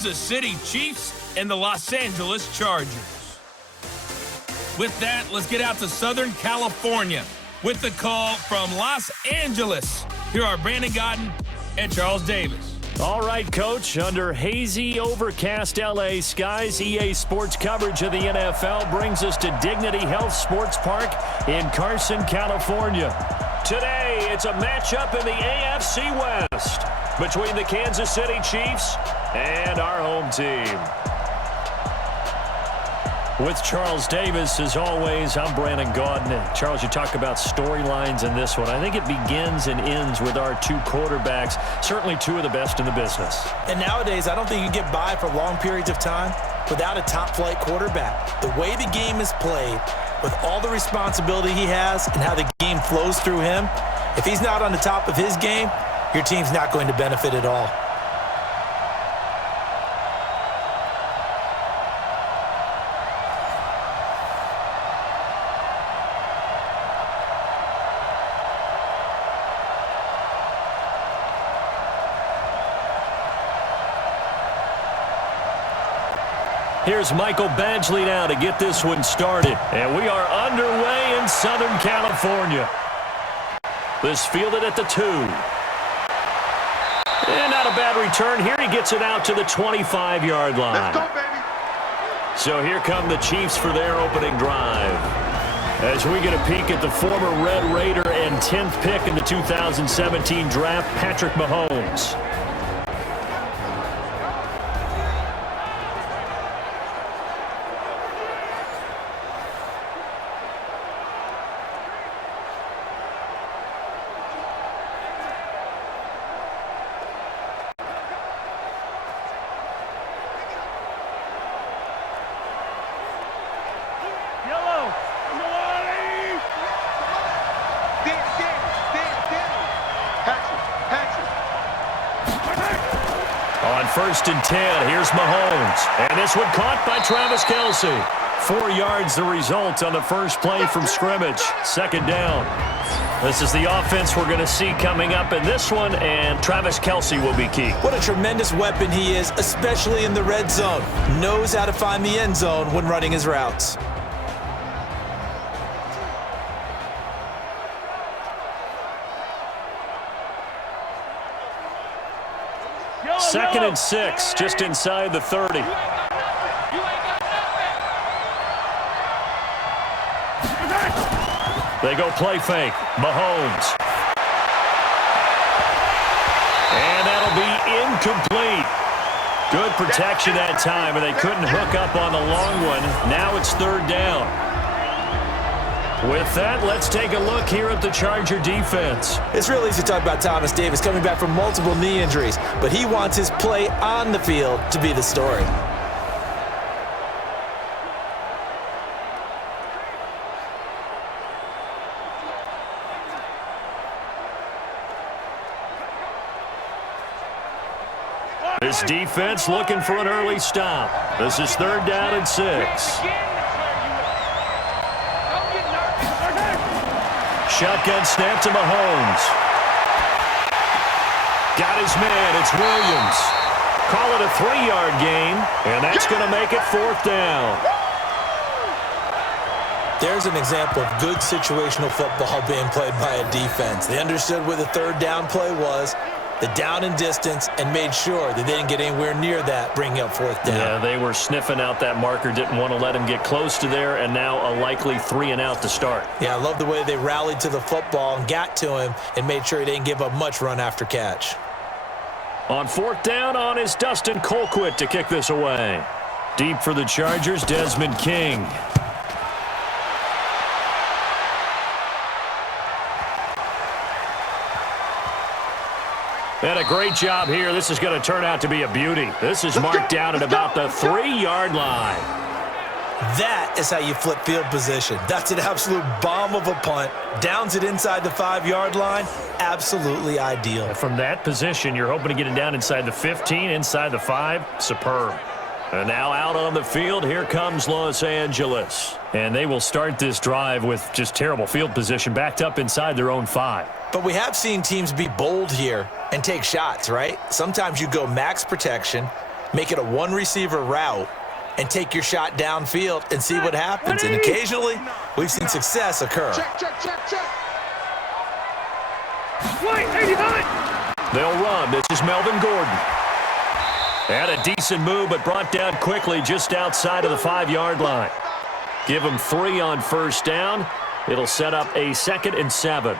Kansas City Chiefs and the Los Angeles Chargers. With that, let's get out to Southern California with the call from Los Angeles. Here are Brandon Godden and Charles Davis. All right, Coach. Under hazy, overcast L.A. skies, EA Sports coverage of the NFL brings us to Dignity Health Sports Park in Carson, California. Today, it's a matchup in the AFC West between the Kansas City Chiefs and our home team. With Charles Davis, as always, I'm Brandon Gaudin. And Charles, you talk about storylines in this one. I think it begins and ends with our two quarterbacks, certainly two of the best in the business. And nowadays, I don't think you get by for long periods of time without a top-flight quarterback. The way the game is played, with all the responsibility he has and how the game flows through him, if he's not on the top of his game, your team's not going to benefit at all. Here's Michael Badgley now to get this one started. And we are underway in Southern California. This fielded at the 2. And not a bad return here. He gets it out to the 25-yard line. Let's go, baby. So here come the Chiefs for their opening drive. As we get a peek at the former Red Raider and 10th pick in the 2017 draft, Patrick Mahomes. On 1st and 10, here's Mahomes. And this one caught by Travis Kelce. 4 yards the result on the first play from scrimmage. Second down. This is the offense we're going to see coming up in this one, and Travis Kelce will be key. What a tremendous weapon he is, especially in the red zone. Knows how to find the end zone when running his routes. Second and 6, just inside the 30. They go play fake. Mahomes. And that'll be incomplete. Good protection that time, and they couldn't hook up on the long one. Now it's third down. With that, let's take a look here at the Charger defense. It's real easy to talk about Thomas Davis coming back from multiple knee injuries, but he wants his play on the field to be the story. This defense looking for an early stop. This is third down and 6. Shotgun snap to Mahomes. Got his man. It's Williams. Call it a 3-yard gain, and that's going to make it fourth down. There's an example of good situational football being played by a defense. They understood where the third down play was, the down and distance, and made sure that they didn't get anywhere near that, bringing up fourth down. Yeah, they were sniffing out that marker, didn't want to let him get close to there, and now a likely 3 and out to start. Yeah, I love the way they rallied to the football and got to him and made sure he didn't give up much run after catch. On fourth down on is Dustin Colquitt to kick this away. Deep for the Chargers, Desmond King. And a great job here. This is going to turn out to be a beauty. This is marked down at about the 3-yard line. That is how you flip field position. That's an absolute bomb of a punt. Downs it inside the 5-yard line. Absolutely ideal. And from that position, you're hoping to get it down inside the 15, inside the 5. Superb. And now out on the field, here comes Los Angeles. And they will start this drive with just terrible field position, backed up inside their own 5. But we have seen teams be bold here and take shots, right? Sometimes you go max protection, Make it a one-receiver route and take your shot downfield and see what happens. And occasionally, we've seen success occur. They'll run. This is Melvin Gordon. And a decent move, but brought down quickly just outside of the 5-yard line. Give them 3 on first down. It'll set up a 2nd and 7.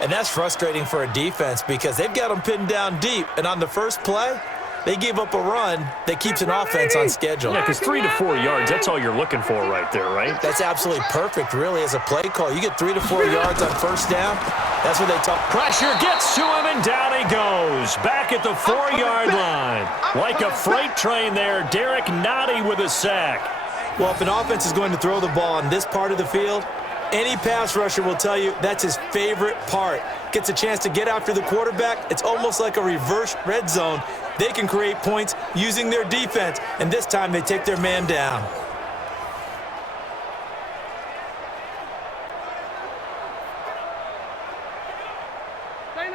And that's frustrating for a defense because they've got them pinned down deep. And on the first play, they gave up a run that keeps an offense on schedule. Yeah, because 3 to 4 yards, that's all you're looking for right there, right? That's absolutely perfect, really, as a play call. You get 3 to 4 yards on first down, that's what they talk. Pressure gets to him, and down he goes. Back at the 4-yard line. Like a freight train there, Derek Nottie with a sack. Well, if an offense is going to throw the ball on this part of the field, any pass rusher will tell you that's his favorite part. Gets a chance to get after the quarterback. It's almost like a reverse red zone. They can create points using their defense, and this time they take their man down.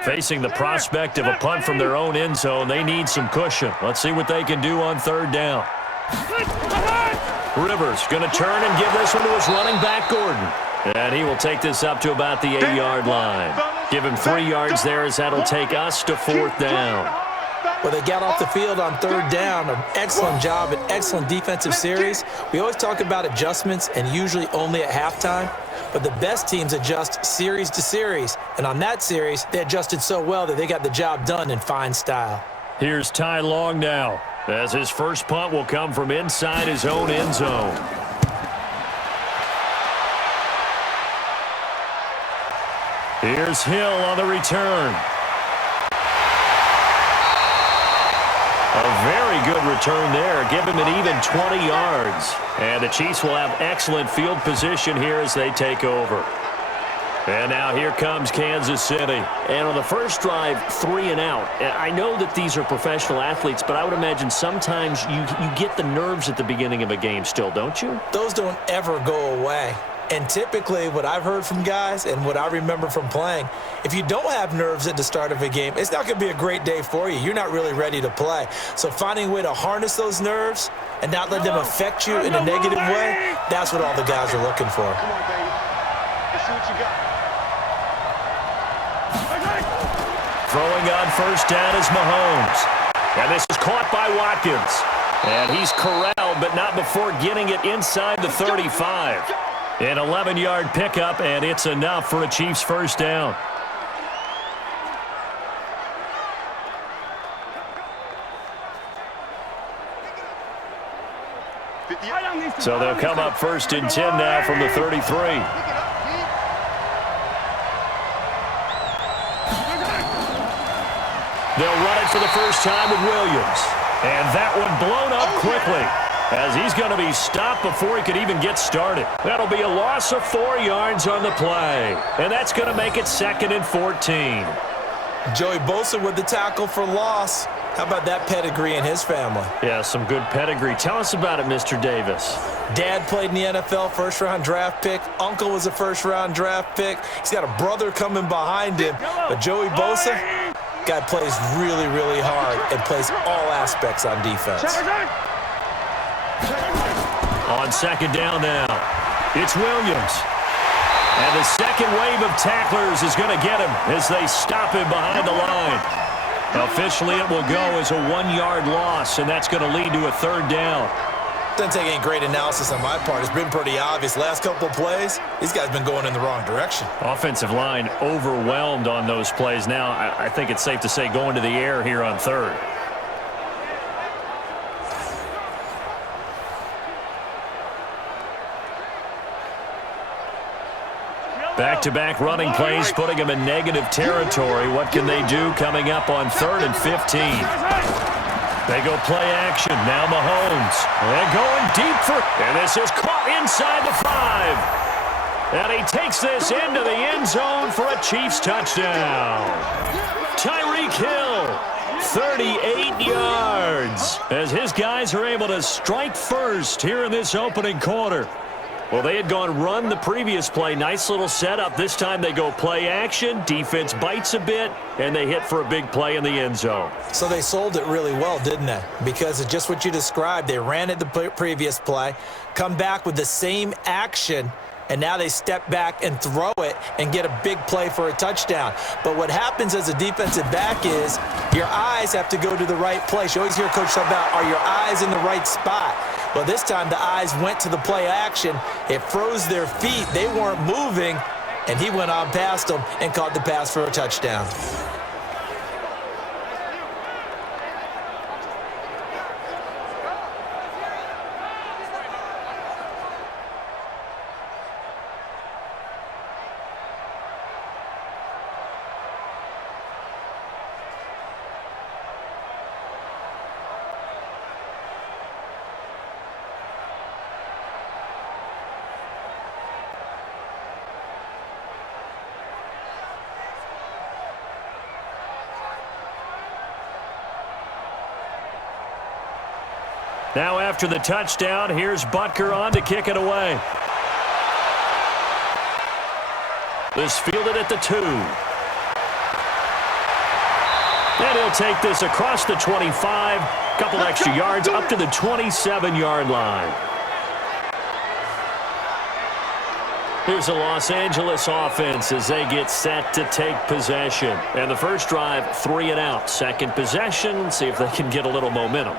Facing the prospect of a punt from their own end zone, they need some cushion. Let's see what they can do on 3rd down. Rivers going to turn and give this one to his running back, Gordon. And he will take this up to about the 8-yard line. Give him 3 yards there as that'll take us to 4th down. Well, they got off the field on 3rd down. An excellent job, an excellent defensive series. We always talk about adjustments and usually only at halftime. But the best teams adjust series to series. And on that series, they adjusted so well that they got the job done in fine style. Here's Ty Long now, as his first punt will come from inside his own end zone. Here's Hill on the return. A very good return there. Give him an even 20 yards. And the Chiefs will have excellent field position here as they take over. And now here comes Kansas City. And on the first drive, 3 and out. I know that these are professional athletes, but I would imagine sometimes you get the nerves at the beginning of a game still, don't you? Those don't ever go away. And typically what I've heard from guys and what I remember from playing, if you don't have nerves at the start of a game, it's not going to be a great day for you. You're not really ready to play. So finding a way to harness those nerves and not let them affect you in a negative way, that's what all the guys are looking for. Come on, baby. Let's see what you got. Throwing on first down is Mahomes. And this is caught by Watkins. And he's corralled, but not before getting it inside the 35. An 11-yard pickup, and it's enough for a Chiefs first down. So they'll come up 1st and 10 now from the 33. They'll run it for the first time with Williams. And that one blown up quickly, as he's going to be stopped before he could even get started. That'll be a loss of 4 yards on the play. And that's going to make it 2nd and 14. Joey Bosa with the tackle for loss. How about that pedigree in his family? Yeah, some good pedigree. Tell us about it, Mr. Davis. Dad played in the NFL, first-round draft pick. Uncle was a first-round draft pick. He's got a brother coming behind him. But Joey Bosa, guy plays really, really hard and plays all aspects on defense. On 2nd down now, it's Williams. And the second wave of tacklers is going to get him as they stop him behind the line. Officially, it will go as a 1-yard loss, and that's going to lead to a 3rd down. Doesn't take any great analysis on my part. It's been pretty obvious. Last couple of plays, these guys been going in the wrong direction. Offensive line overwhelmed on those plays. Now, I think it's safe to say going to the air here on 3rd. Back-to-back running plays, putting them in negative territory. What can they do coming up on 3rd and 15? They go play action. Now Mahomes. They're going deep for... And this is caught inside the 5. And he takes this into the end zone for a Chiefs touchdown. Tyreek Hill, 38 yards, as his guys are able to strike first here in this opening quarter. Well, they had gone run the previous play. Nice little setup. This time they go play action. Defense bites a bit, and they hit for a big play in the end zone. So they sold it really well, didn't they? Because of just what you described. They ran it the previous play, come back with the same action, and now they step back and throw it and get a big play for a touchdown. But what happens as a defensive back is your eyes have to go to the right place. You always hear Coach talk about, are your eyes in the right spot? Well, this time the eyes went to the play action. It froze their feet. They weren't moving, and he went on past them and caught the pass for a touchdown. Now after the touchdown, here's Butker on to kick it away. This fielded at the 2. And he'll take this across the 25. Couple extra yards up to the 27-yard line. Here's the Los Angeles offense as they get set to take possession. And the first drive, 3 and out. Second possession, see if they can get a little momentum.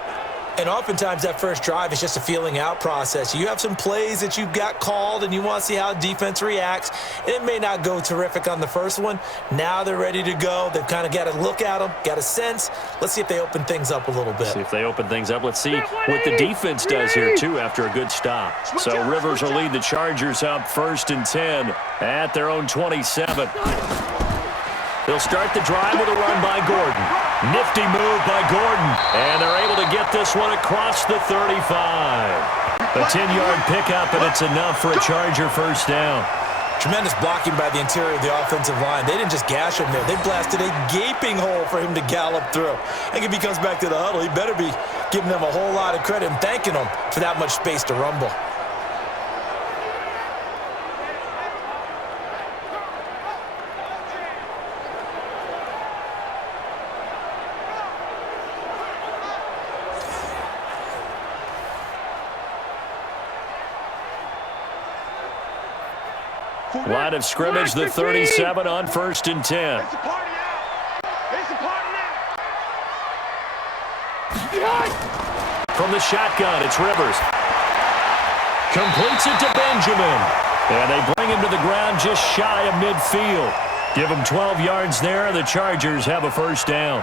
And oftentimes that first drive is just a feeling out process. You have some plays that you've got called and you want to see how defense reacts. It may not go terrific on the first one. Now they're ready to go. They've kind of got to look at them, got a sense. Let's see if they open things up a little bit. See if they open things up. Let's see what the defense does here, too, after a good stop. So Rivers will lead the Chargers up 1st and 10 at their own 27. They'll start the drive with a run by Gordon. Nifty move by Gordon. And they're able to get this one across the 35. A 10-yard pickup, and it's enough for a Charger first down. Tremendous blocking by the interior of the offensive line. They didn't just gash him there. They blasted a gaping hole for him to gallop through. I think if he comes back to the huddle, he better be giving them a whole lot of credit and thanking them for that much space to rumble. Line of scrimmage, the 37 on 1st and 10. It's a party now. It's a party now. From the shotgun, it's Rivers. Completes it to Benjamin. And they bring him to the ground just shy of midfield. Give him 12 yards there, and the Chargers have a first down.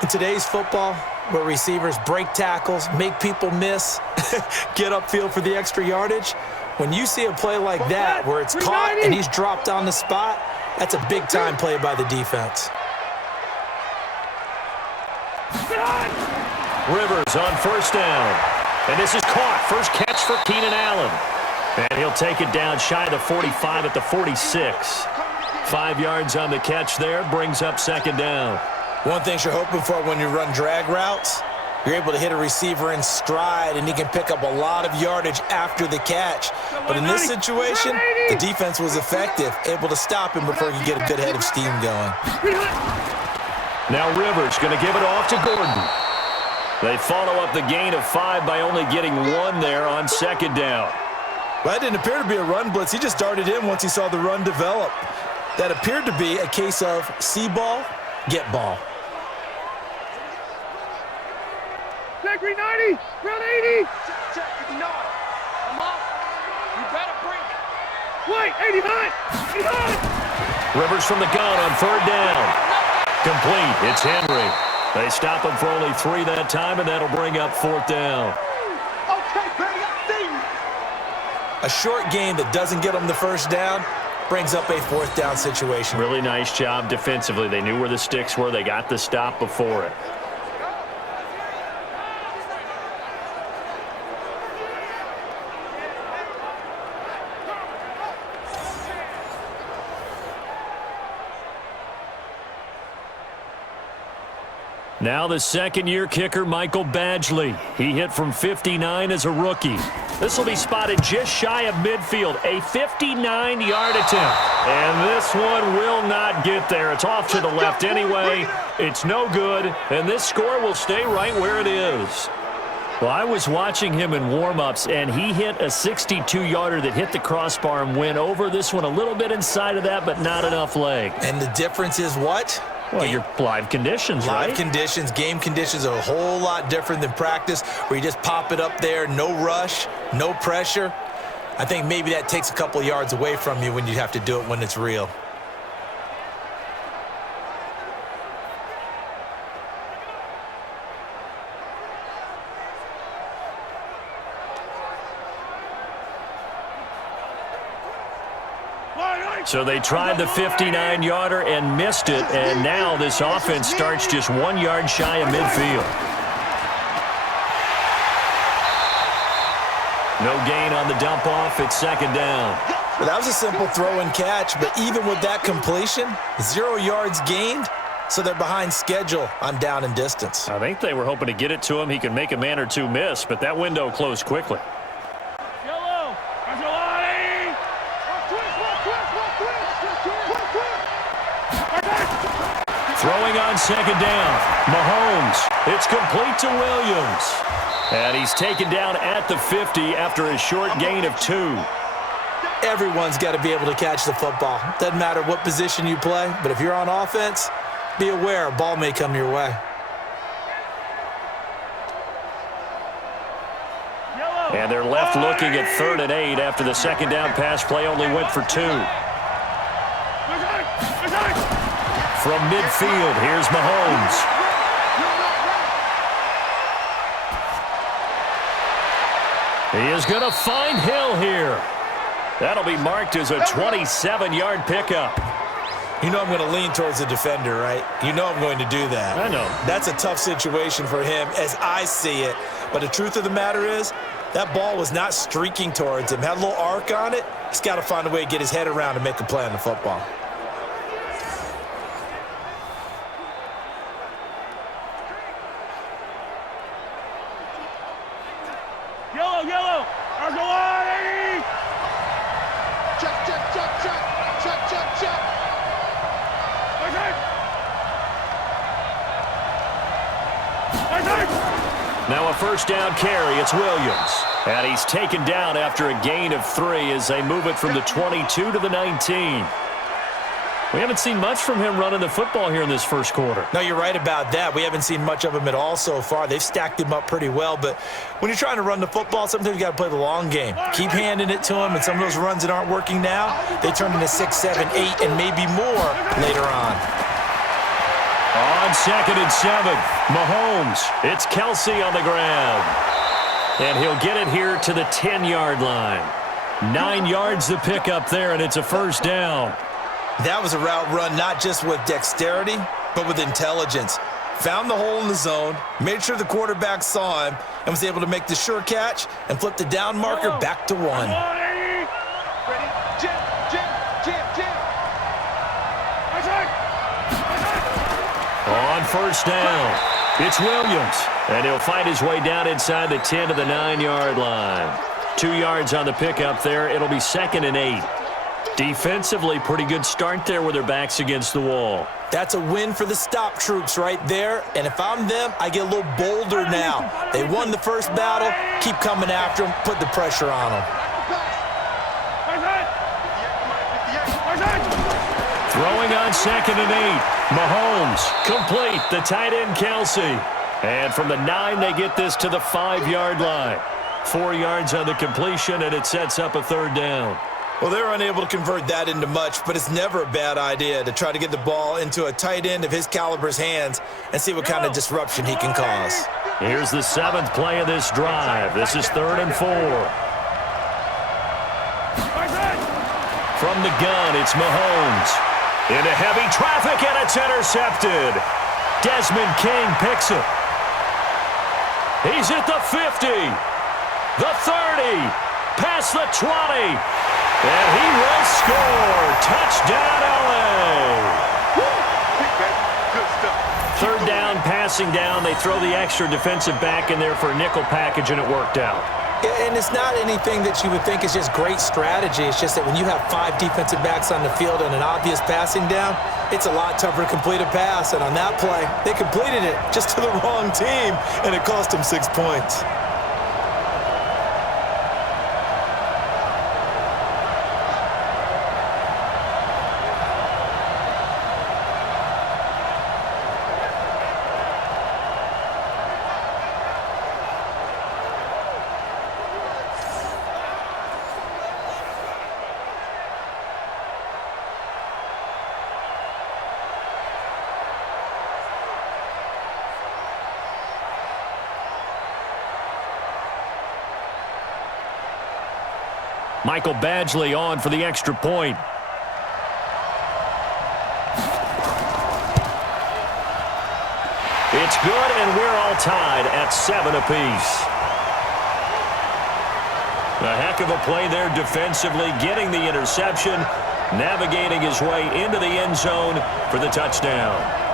In today's football, where receivers break tackles, make people miss, get upfield for the extra yardage, when you see a play like that where it's caught and he's dropped on the spot, that's a big-time play by the defense. Rivers on 1st down. And this is caught. First catch for Keenan Allen. And he'll take it down shy of the 45 at the 46. 5 yards on the catch there. Brings up 2nd down. One thing you're hoping for when you run drag routes, you're able to hit a receiver in stride, and he can pick up a lot of yardage after the catch. But in this situation, the defense was effective, able to stop him before he could get a good head of steam going. Now Rivers going to give it off to Gordon. They follow up the gain of 5 by only getting 1 there on 2nd down. Well, that didn't appear to be a run blitz. He just darted in once he saw the run develop. That appeared to be a case of see ball, get ball. Check 390, round 80. Check 59. I'm up. You better bring it. Wait, 89. 89. Rivers from the gun on 3rd down. Complete. It's Henry. They stop him for only 3 that time, and that'll bring up 4th down. Okay, baby, I see you. A short gain that doesn't get them the first down brings up a 4th down situation. Really nice job defensively. They knew where the sticks were. They got the stop before it. Now the second-year kicker, Michael Badgley. He hit from 59 as a rookie. This will be spotted just shy of midfield, a 59-yard attempt. And this one will not get there. It's off to the left anyway. It's no good, and this score will stay right where it is. Well, I was watching him in warm-ups, and he hit a 62-yarder that hit the crossbar and went over. This one a little bit inside of that, but not enough leg. And the difference is what? Well, your live conditions, right? Live conditions, game conditions are a whole lot different than practice, where you just pop it up there, no rush, no pressure. I think maybe that takes a couple yards away from you when you have to do it when it's real. So they tried the 59-yarder and missed it, and now this offense starts just 1 yard shy of midfield. No gain on the dump off. It's second down. Well, that was a simple throw and catch, but even with that completion, 0 yards gained, so they're behind schedule on down and distance. I think they were hoping to get it to him. He could make a man or two miss, but that window closed quickly. Throwing on second down. Mahomes. It's complete to Williams. And he's taken down at the 50 after a short gain of 2. Everyone's got to be able to catch the football. Doesn't matter what position you play, but if you're on offense, be aware a ball may come your way. And they're left looking at 3rd and 8 after the second down pass play only went for 2. From midfield, here's Mahomes. He is going to find Hill here. That'll be marked as a 27-yard pickup. You know I'm going to lean towards the defender, right? You know I'm going to do that. I know. That's a tough situation for him as I see it. But the truth of the matter is, that ball was not streaking towards him. Had a little arc on it. He's got to find a way to get his head around and make a play on the football. Yellow. Argolani! Check. Now a first down carry. It's Williams. And he's taken down after a gain of 3 as they move it from the 22 to the 19. We haven't seen much from him running the football here in this first quarter. No, you're right about that. We haven't seen much of him at all so far. They've stacked him up pretty well, but when you're trying to run the football, sometimes you got to play the long game. Keep handing it to him, and some of those runs that aren't working now, they turn into 6, 7, 8, and maybe more later on. On 2nd and 7, Mahomes. It's Kelsey on the ground. And he'll get it here to the 10-yard line. 9 yards to pick up there, and it's a first down. That was a route run not just with dexterity, but with intelligence. Found the hole in the zone, made sure the quarterback saw him, and was able to make the sure catch and flip the down marker back to 1. On first down, it's Williams. And he'll find his way down inside the 10 to the 9-yard line. 2 yards on the pickup there. It'll be 2nd and 8. Defensively, pretty good start there with their backs against the wall. That's a win for the stop troops right there. And if I'm them, I get a little bolder now. They won the first battle. Keep coming after them. Put the pressure on them. Throwing on 2nd and 8. Mahomes, complete. The tight end, Kelsey. And from the 9, they get this to the 5-yard line. 4 yards on the completion, and it sets up a 3rd down. Well, they're unable to convert that into much, but it's never a bad idea to try to get the ball into a tight end of his caliber's hands and see what kind of disruption he can cause. Here's the 7th play of this drive. This is 3rd and 4. From the gun, it's Mahomes. Into heavy traffic, and it's intercepted. Desmond King picks it. He's at the 50, the 30, past the 20. And he will score. Touchdown, LA. Third down, passing down. They throw the extra defensive back in there for a nickel package, and it worked out. Yeah, and it's not anything that you would think is just great strategy. It's just that when you have 5 defensive backs on the field and an obvious passing down, it's a lot tougher to complete a pass. And on that play, they completed it just to the wrong team, and it cost them 6 points. Michael Badgley on for the extra point. It's good, and we're all tied at 7 apiece. A heck of a play there defensively, getting the interception, navigating his way into the end zone for the touchdown.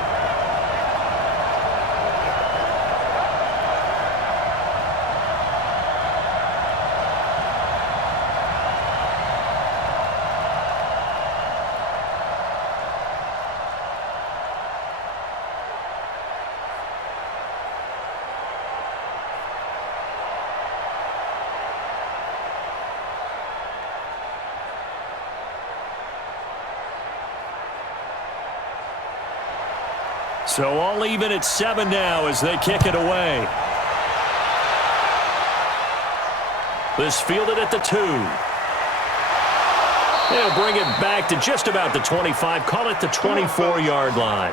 So all even at 7 now as they kick it away. This fielded at the 2. They'll bring it back to just about the 25, call it the 24-yard line.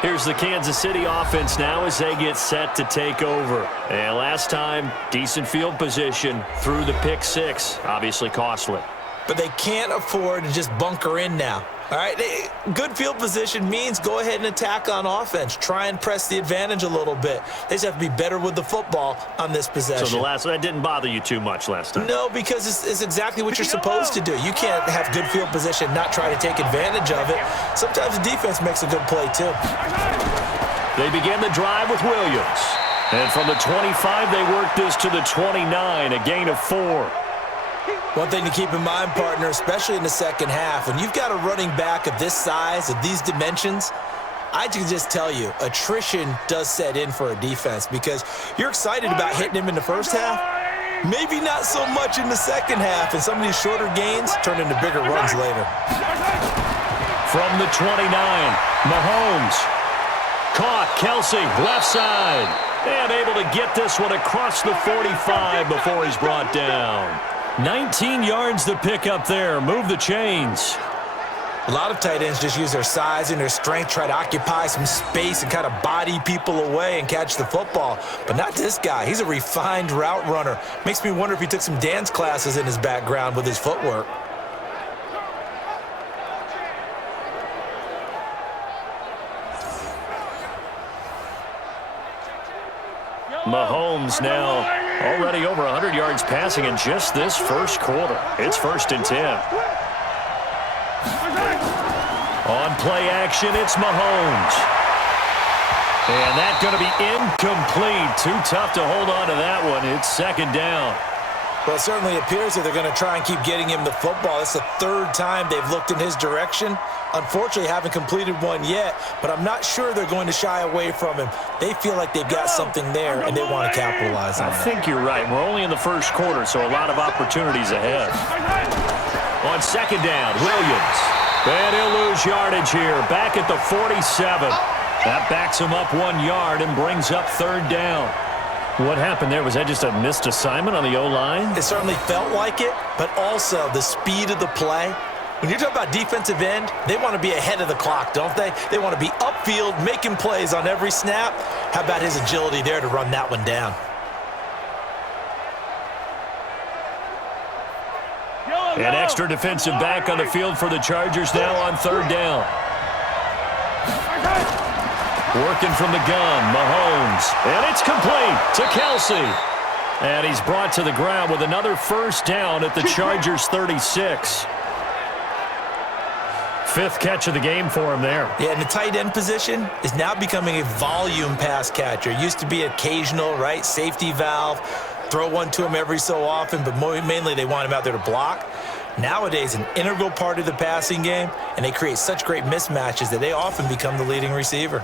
Here's the Kansas City offense now as they get set to take over. And last time, decent field position through the pick 6, obviously costly. But they can't afford to just bunker in now. All right, good field position means go ahead and attack on offense. Try and press the advantage a little bit. They just have to be better with the football on this possession. So that didn't bother you too much last time? No, because it's exactly what you're supposed to do. You can't have good field position and not try to take advantage of it. Sometimes the defense makes a good play, too. They begin the drive with Williams. And from the 25, they work this to the 29, a gain of 4. One thing to keep in mind, partner, especially in the second half, when you've got a running back of this size, of these dimensions, I can just tell you, attrition does set in for a defense because you're excited about hitting him in the first half, maybe not so much in the second half, and some of these shorter gains turn into bigger runs later. From the 29, Mahomes. Caught, Kelsey, left side, and able to get this one across the 45 before he's brought down. 19 yards to pick up there. Move the chains. A lot of tight ends just use their size and their strength, try to occupy some space and kind of body people away and catch the football. But not this guy. He's a refined route runner. Makes me wonder if he took some dance classes in his background with his footwork. Mahomes now already over 100 yards passing in just this first quarter. It's 1st and 10. On play action, it's Mahomes. And that's going to be incomplete. Too tough to hold on to that one. It's 2nd down. Well, it certainly appears that they're going to try and keep getting him the football. It's the 3rd time they've looked in his direction. Unfortunately, haven't completed one yet, but I'm not sure they're going to shy away from him. They feel like they've got something there, and they want to capitalize on it. I think you're right. We're only in the first quarter, so a lot of opportunities ahead. On 2nd down, Williams. And he'll lose yardage here, back at the 47. That backs him up 1 yard and brings up 3rd down. What happened there? Was that just a missed assignment on the O-line? It certainly felt like it, but also the speed of the play. When you're talking about defensive end, they want to be ahead of the clock, don't they? They want to be upfield, making plays on every snap. How about his agility there to run that one down? An extra defensive back on the field for the Chargers now on 3rd down. Working from the gun, Mahomes. And it's complete to Kelsey. And he's brought to the ground with another 1st down at the Chargers' 36. Fifth catch of the game for him there. Yeah, and the tight end position is now becoming a volume pass catcher. Used to be occasional, right? Safety valve, throw one to him every so often, but mainly they want him out there to block. Nowadays, an integral part of the passing game, and they create such great mismatches that they often become the leading receiver.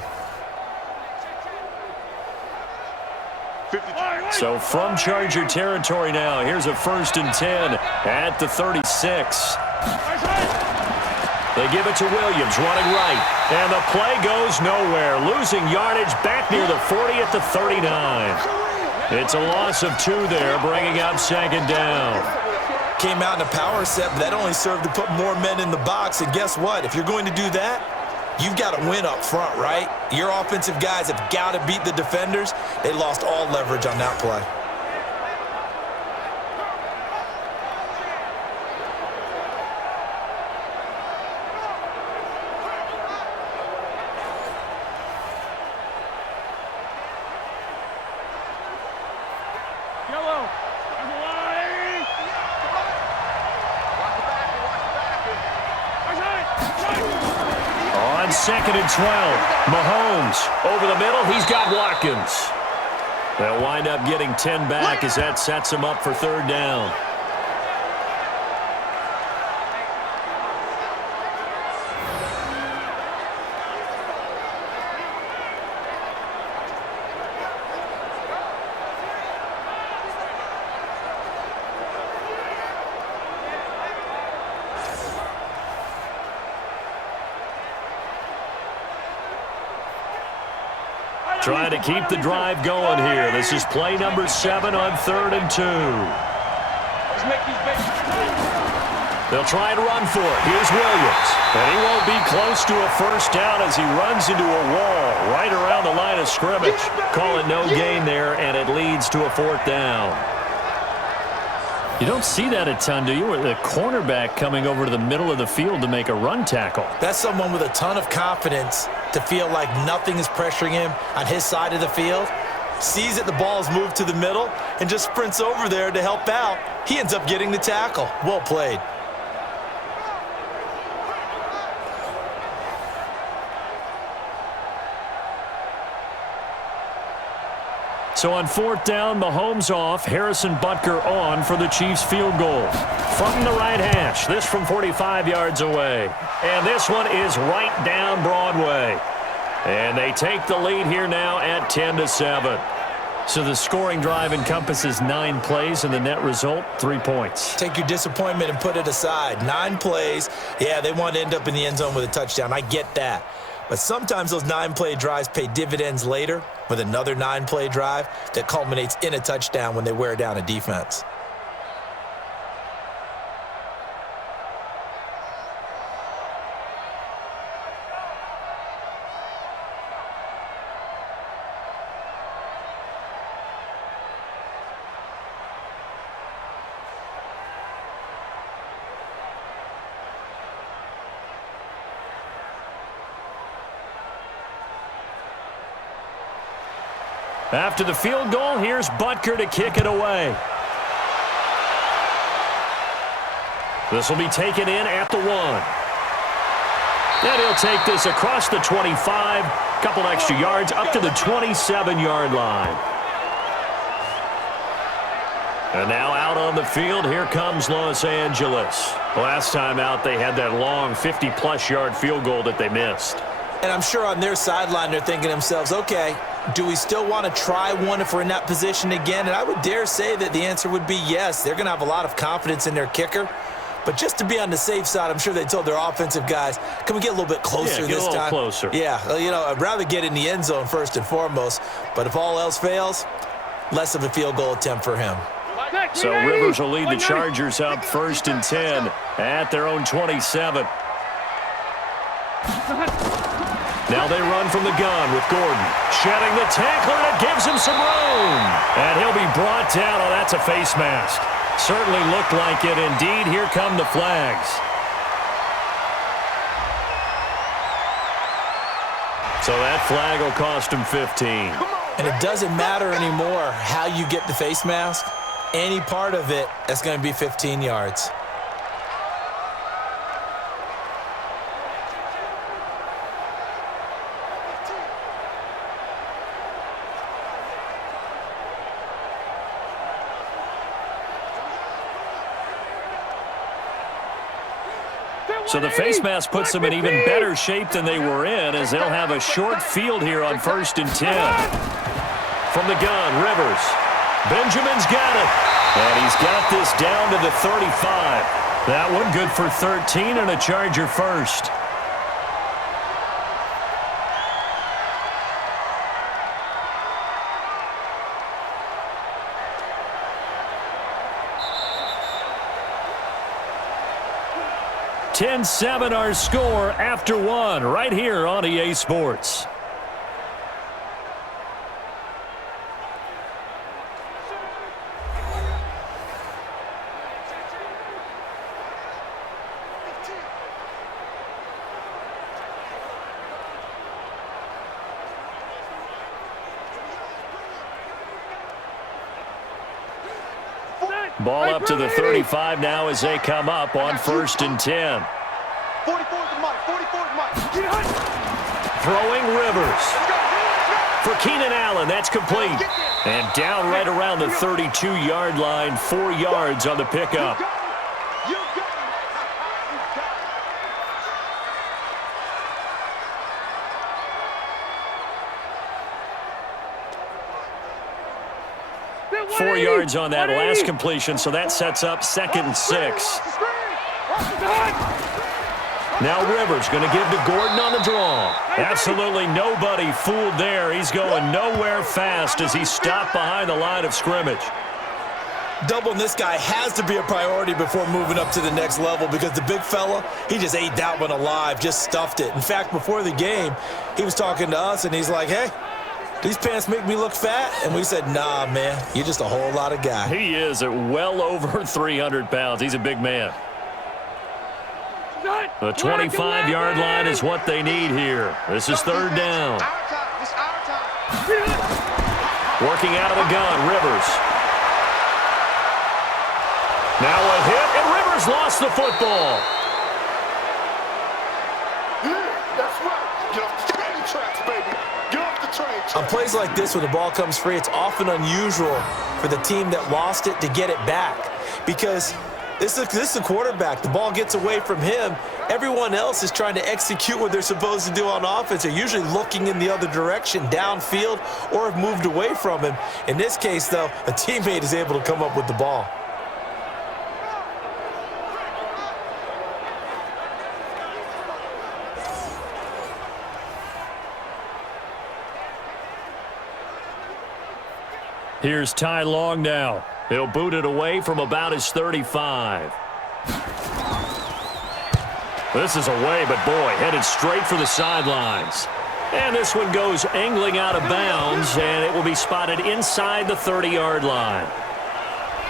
So from Charger territory now, here's a 1st and 10 at the 36. They give it to Williams, running right. And the play goes nowhere. Losing yardage back near the 40 at the 39. It's a loss of 2 there, bringing up 2nd down. Came out in a power set, but that only served to put more men in the box. And guess what? If you're going to do that, you've got to win up front, right? Your offensive guys have got to beat the defenders. They lost all leverage on that play. On 2nd and 12, Mahomes over the middle. He's got Watkins. They'll wind up getting 10 back as that sets him up for 3rd down. Trying to keep the drive going here. This is play number 7 on 3rd and 2. They'll try and run for it. Here's Williams. And he won't be close to a 1st down as he runs into a wall right around the line of scrimmage. Call it no gain there, and it leads to a 4th down. You don't see that a ton, do you? The cornerback coming over to the middle of the field to make a run tackle. That's someone with a ton of confidence to feel like nothing is pressuring him on his side of the field. Sees that the ball is moved to the middle and just sprints over there to help out. He ends up getting the tackle. Well played. So on 4th down, Mahomes off, Harrison Butker on for the Chiefs field goal. From the right hash, this from 45 yards away. And this one is right down Broadway. And they take the lead here now at 10-7. So the scoring drive encompasses 9 plays, and the net result, 3 points. Take your disappointment and put it aside. 9 plays. Yeah, they want to end up in the end zone with a touchdown. I get that. But sometimes those 9-play drives pay dividends later with another 9-play drive that culminates in a touchdown when they wear down a defense. After the field goal, here's Butker to kick it away. This will be taken in at the 1. And he'll take this across the 25, couple extra yards, up to the 27-yard line. And now out on the field, here comes Los Angeles. Last time out, they had that long 50-plus yard field goal that they missed. And I'm sure on their sideline, they're thinking to themselves, okay, do we still want to try one if we're in that position again? And I would dare say that the answer would be yes. They're going to have a lot of confidence in their kicker. But just to be on the safe side, I'm sure they told their offensive guys, can we get a little bit closer this time? Yeah, get a little closer. Yeah, you know, I'd rather get in the end zone first and foremost. But if all else fails, less of a field goal attempt for him. So Rivers will lead the Chargers up 1st and 10 at their own 27. Now they run from the gun with Gordon. Shedding the tackler, and it gives him some room. And he'll be brought down. Oh, that's a face mask. Certainly looked like it. Indeed, here come the flags. So that flag will cost him 15. And it doesn't matter anymore how you get the face mask. Any part of it, that's going to be 15 yards. So the face mask puts them in even better shape than they were in, as they'll have a short field here on 1st and 10. From the gun, Rivers. Benjamin's got it. And he's got this down to the 35. That one good for 13 and a Charger first. (10-7) our score after one right here on EA Sports. Ball up to the 35 now as they come up on 1st and 10. 44's Mike. 44's Mike. Throwing Rivers. For Keenan Allen, that's complete. And down right around the 32-yard line, 4 yards on the pickup. Four yards on that last completion, so that sets up 2nd and 6. Now Rivers going to give to Gordon on the draw. Absolutely nobody fooled there. He's going nowhere fast as he's stopped behind the line of scrimmage. Doubling this guy has to be a priority before moving up to the next level, because the big fella, he just ate that one alive, just stuffed it. In fact, before the game, he was talking to us, and he's like, hey, these pants make me look fat? And we said, nah, man, you're just a whole lot of guy. He is at well over 300 pounds. He's a big man. The 25-yard line is what they need here. This is 3rd down. Working out of the gun, Rivers. Now a hit, and Rivers lost the football. That's right. Get off the train tracks, baby. Get off the train tracks. On plays like this, when the ball comes free, it's often unusual for the team that lost it to get it back, because this is a quarterback. The ball gets away from him. Everyone else is trying to execute what they're supposed to do on offense. They're usually looking in the other direction, downfield, or have moved away from him. In this case, though, a teammate is able to come up with the ball. Here's Ty Long now. He'll boot it away from about his 35. This is away, but boy, headed straight for the sidelines. And this one goes angling out of bounds, and it will be spotted inside the 30-yard line.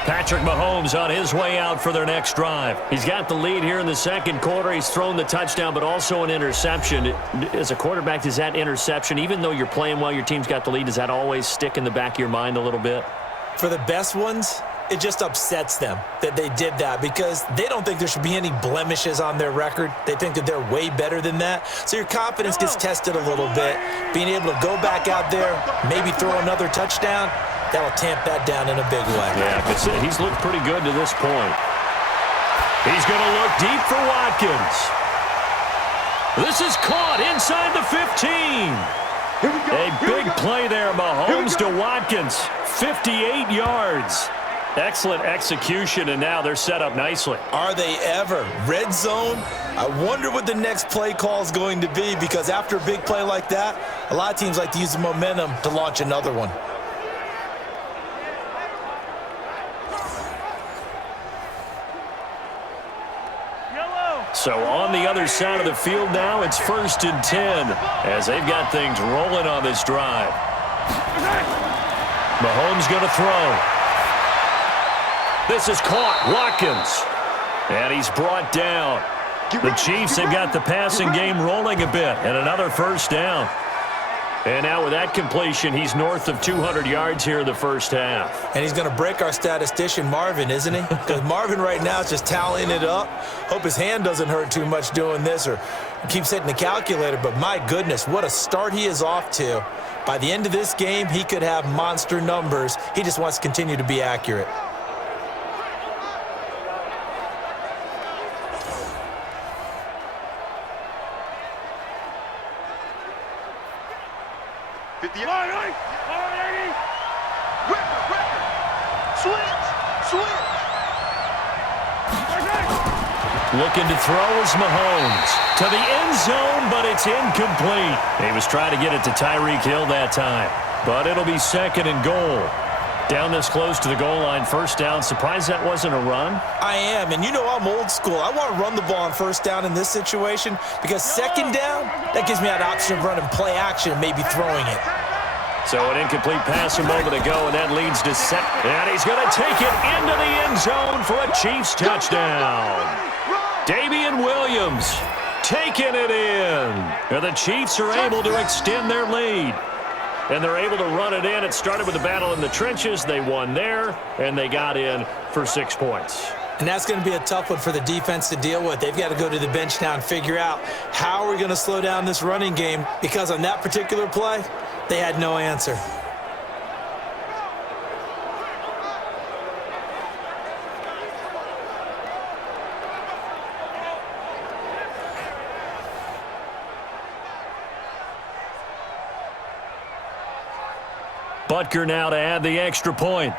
Patrick Mahomes on his way out for their next drive. He's got the lead here in the 2nd quarter. He's thrown the touchdown, but also an interception. As a quarterback, does that interception, even though you're playing while your team's got the lead, does that always stick in the back of your mind a little bit? For the best ones, it just upsets them that they did that, because they don't think there should be any blemishes on their record. They think that they're way better than that. So your confidence gets tested a little bit. Being able to go back out there, maybe throw another touchdown, that'll tamp that down in a big way. Yeah, because he's looked pretty good to this point. He's going to look deep for Watkins. This is caught inside the 15. A big play there, Mahomes to Watkins. 58 yards. Excellent execution, and now they're set up nicely. Are they ever? Red zone? I wonder what the next play call is going to be, because after a big play like that, a lot of teams like to use the momentum to launch another one. So on the other side of the field now, it's 1st and 10 as they've got things rolling on this drive. Mahomes going to throw. This is caught. Watkins. And he's brought down. The Chiefs have got the passing game rolling a bit, and another 1st down. And now with that completion, he's north of 200 yards here in the 1st half. And he's going to break our statistician, Marvin, isn't he? Because Marvin right now is just tallying it up. Hope his hand doesn't hurt too much doing this, or keeps hitting the calculator. But my goodness, what a start he is off to. By the end of this game, he could have monster numbers. He just wants to continue to be accurate. Looking to throw is Mahomes. To the end zone, but it's incomplete. He was trying to get it to Tyreek Hill that time. But it'll be second and goal. Down this close to the goal line, first down. Surprised that wasn't a run? I am, and you know I'm old school. I want to run the ball on first down in this situation because second down, that gives me that option of running play action and maybe throwing it. So an incomplete pass a moment ago, and that leads to set. And he's going to take it into the end zone for a Chiefs touchdown. Damian Williams taking it in. And the Chiefs are able to extend their lead. And they're able to run it in. It started with a battle in the trenches. They won there, and they got in for 6 points. And that's going to be a tough one for the defense to deal with. They've got to go to the bench now and figure out how are we going to slow down this running game, because on that particular play, they had no answer. Butker now to add the extra point.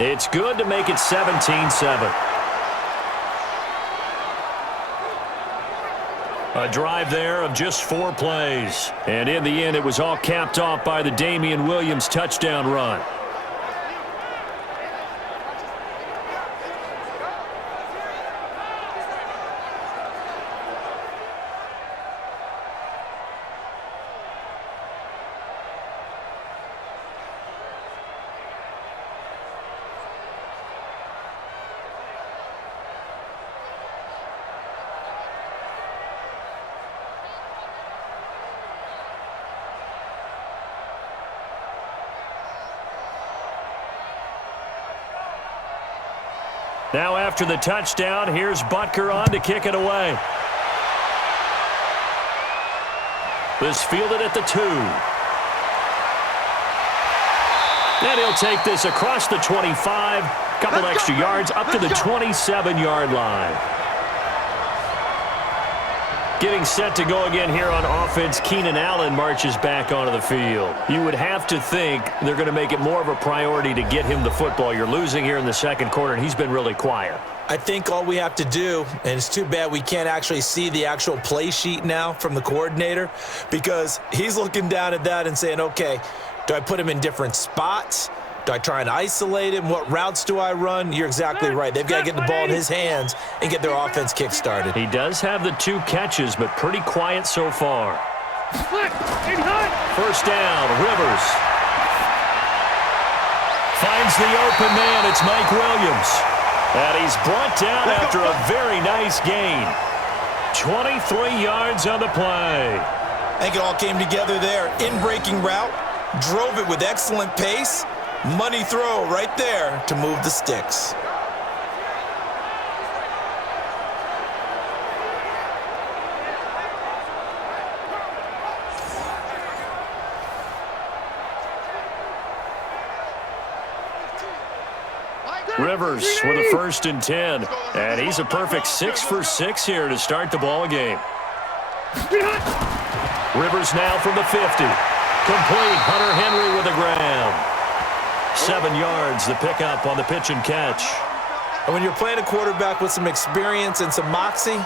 It's good to make it 17-7. A drive there of just 4 plays. And in the end, it was all capped off by the Damian Williams touchdown run. Now after the touchdown, here's Butker on to kick it away. This fielded at the 2. And he'll take this across the 25. Couple extra yards up to the 27-yard line. Getting set to go again here on offense, Keenan Allen marches back onto the field. You would have to think they're going to make it more of a priority to get him the football. You're losing here in the second quarter, and he's been really quiet. I think all we have to do, and it's too bad we can't actually see the actual play sheet now from the coordinator, because he's looking down at that and saying, okay, do I put him in different spots? Do I try and isolate him? What routes do I run? You're exactly right. They've got to get the ball in his hands and get their offense kick-started. He does have the 2 catches, but pretty quiet so far. First down, Rivers. Finds the open man. It's Mike Williams. And he's brought down after a very nice gain. 23 yards on the play. I think it all came together there. In-breaking route, drove it with excellent pace. Money throw right there to move the sticks. Rivers with a 1st and 10. And he's a perfect 6 for 6 here to start the ball game. Rivers now from the 50. Complete. Hunter Henry with a grab. 7 yards, the pickup on the pitch and catch. And when you're playing a quarterback with some experience and some moxie,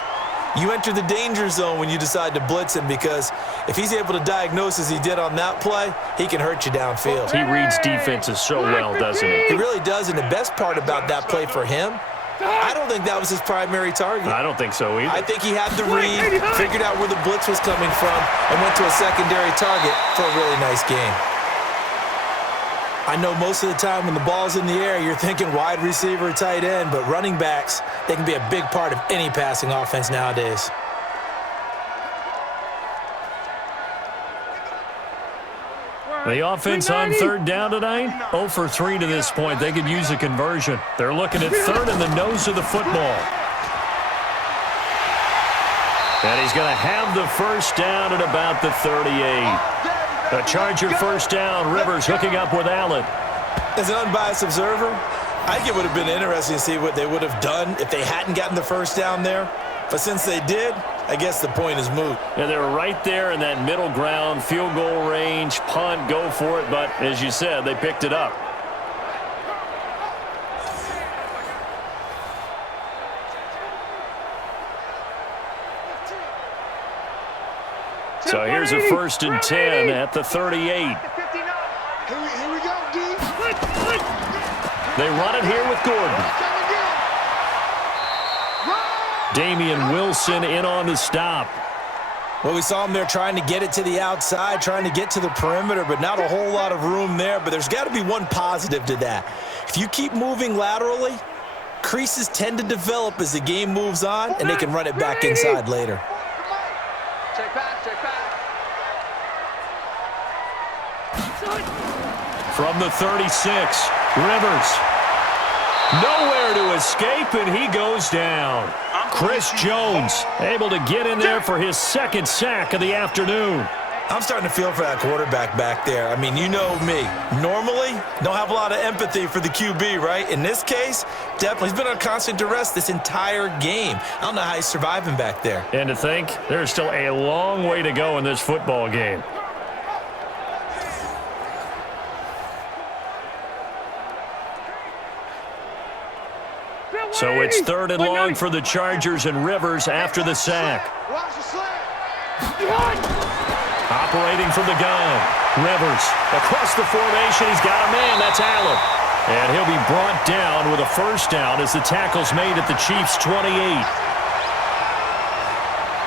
you enter the danger zone when you decide to blitz him, because if he's able to diagnose as he did on that play, he can hurt you downfield. He reads defenses so well, doesn't he? He really does, and the best part about that play for him, I don't think that was his primary target. I don't think so either. I think he had the read, figured out where the blitz was coming from, and went to a secondary target for a really nice game. I know most of the time when the ball's in the air, you're thinking wide receiver, tight end, but running backs, they can be a big part of any passing offense nowadays. The offense on 3rd down tonight, 0 for 3 to this point. They could use a conversion. They're looking at 3rd in the nose of the football. And he's going to have the first down at about the 38. A Charger first down. Rivers hooking up with Allen. As an unbiased observer, I think it would have been interesting to see what they would have done if they hadn't gotten the first down there. But since they did, I guess the point is moot. And they were right there in that middle ground, field goal range, punt, go for it. But as you said, they picked it up. So here's a 1st and 10 at the 38. Here we go, D. They run it here with Gordon. Damian Wilson in on the stop. Well, we saw him there trying to get it to the outside, trying to get to the perimeter, but not a whole lot of room there. But there's got to be one positive to that. If you keep moving laterally, creases tend to develop as the game moves on, and they can run it back inside later. Check back, check back. From the 36, Rivers. Nowhere to escape, and he goes down. Chris Jones able to get in there for his 2nd sack of the afternoon. I'm starting to feel for that quarterback back there. I mean, you know me. Normally, don't have a lot of empathy for the QB, right? In this case, definitely. He's been on constant duress this entire game. I don't know how he's surviving back there. And to think, there's still a long way to go in this football game. So it's 3rd and long for the Chargers, and Rivers after the sack. Operating from the gun. Rivers across the formation. He's got a man. That's Allen. And he'll be brought down with a 1st down as the tackle's made at the Chiefs' 28.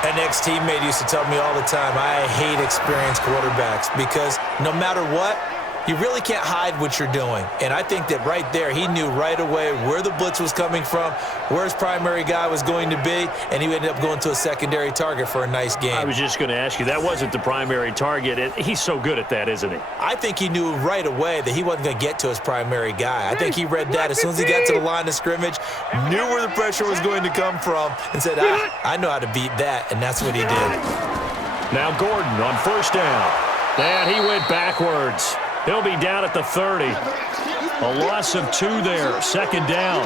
An ex-teammate used to tell me all the time, I hate experienced quarterbacks because no matter what, you really can't hide what you're doing. And I think that right there, he knew right away where the blitz was coming from, where his primary guy was going to be, and he ended up going to a secondary target for a nice game. I was just going to ask you, that wasn't the primary target. He's so good at that, isn't he? I think he knew right away that he wasn't going to get to his primary guy. I think he read that as soon as he got to the line of scrimmage, knew where the pressure was going to come from, and said, I know how to beat that, and that's what he did. Now Gordon on 1st down. And he went backwards. He'll be down at the 30. A loss of 2 there, 2nd down.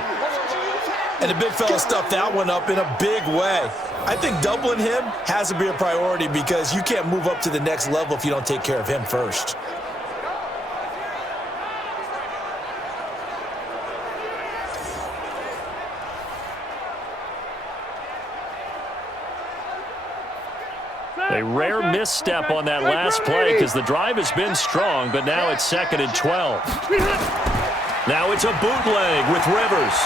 And the big fella stuffed that one up in a big way. I think doubling him has to be a priority because you can't move up to the next level if you don't take care of him first. A rare misstep on that last play because the drive has been strong, but now it's 2nd and 12. Now it's a bootleg with Rivers.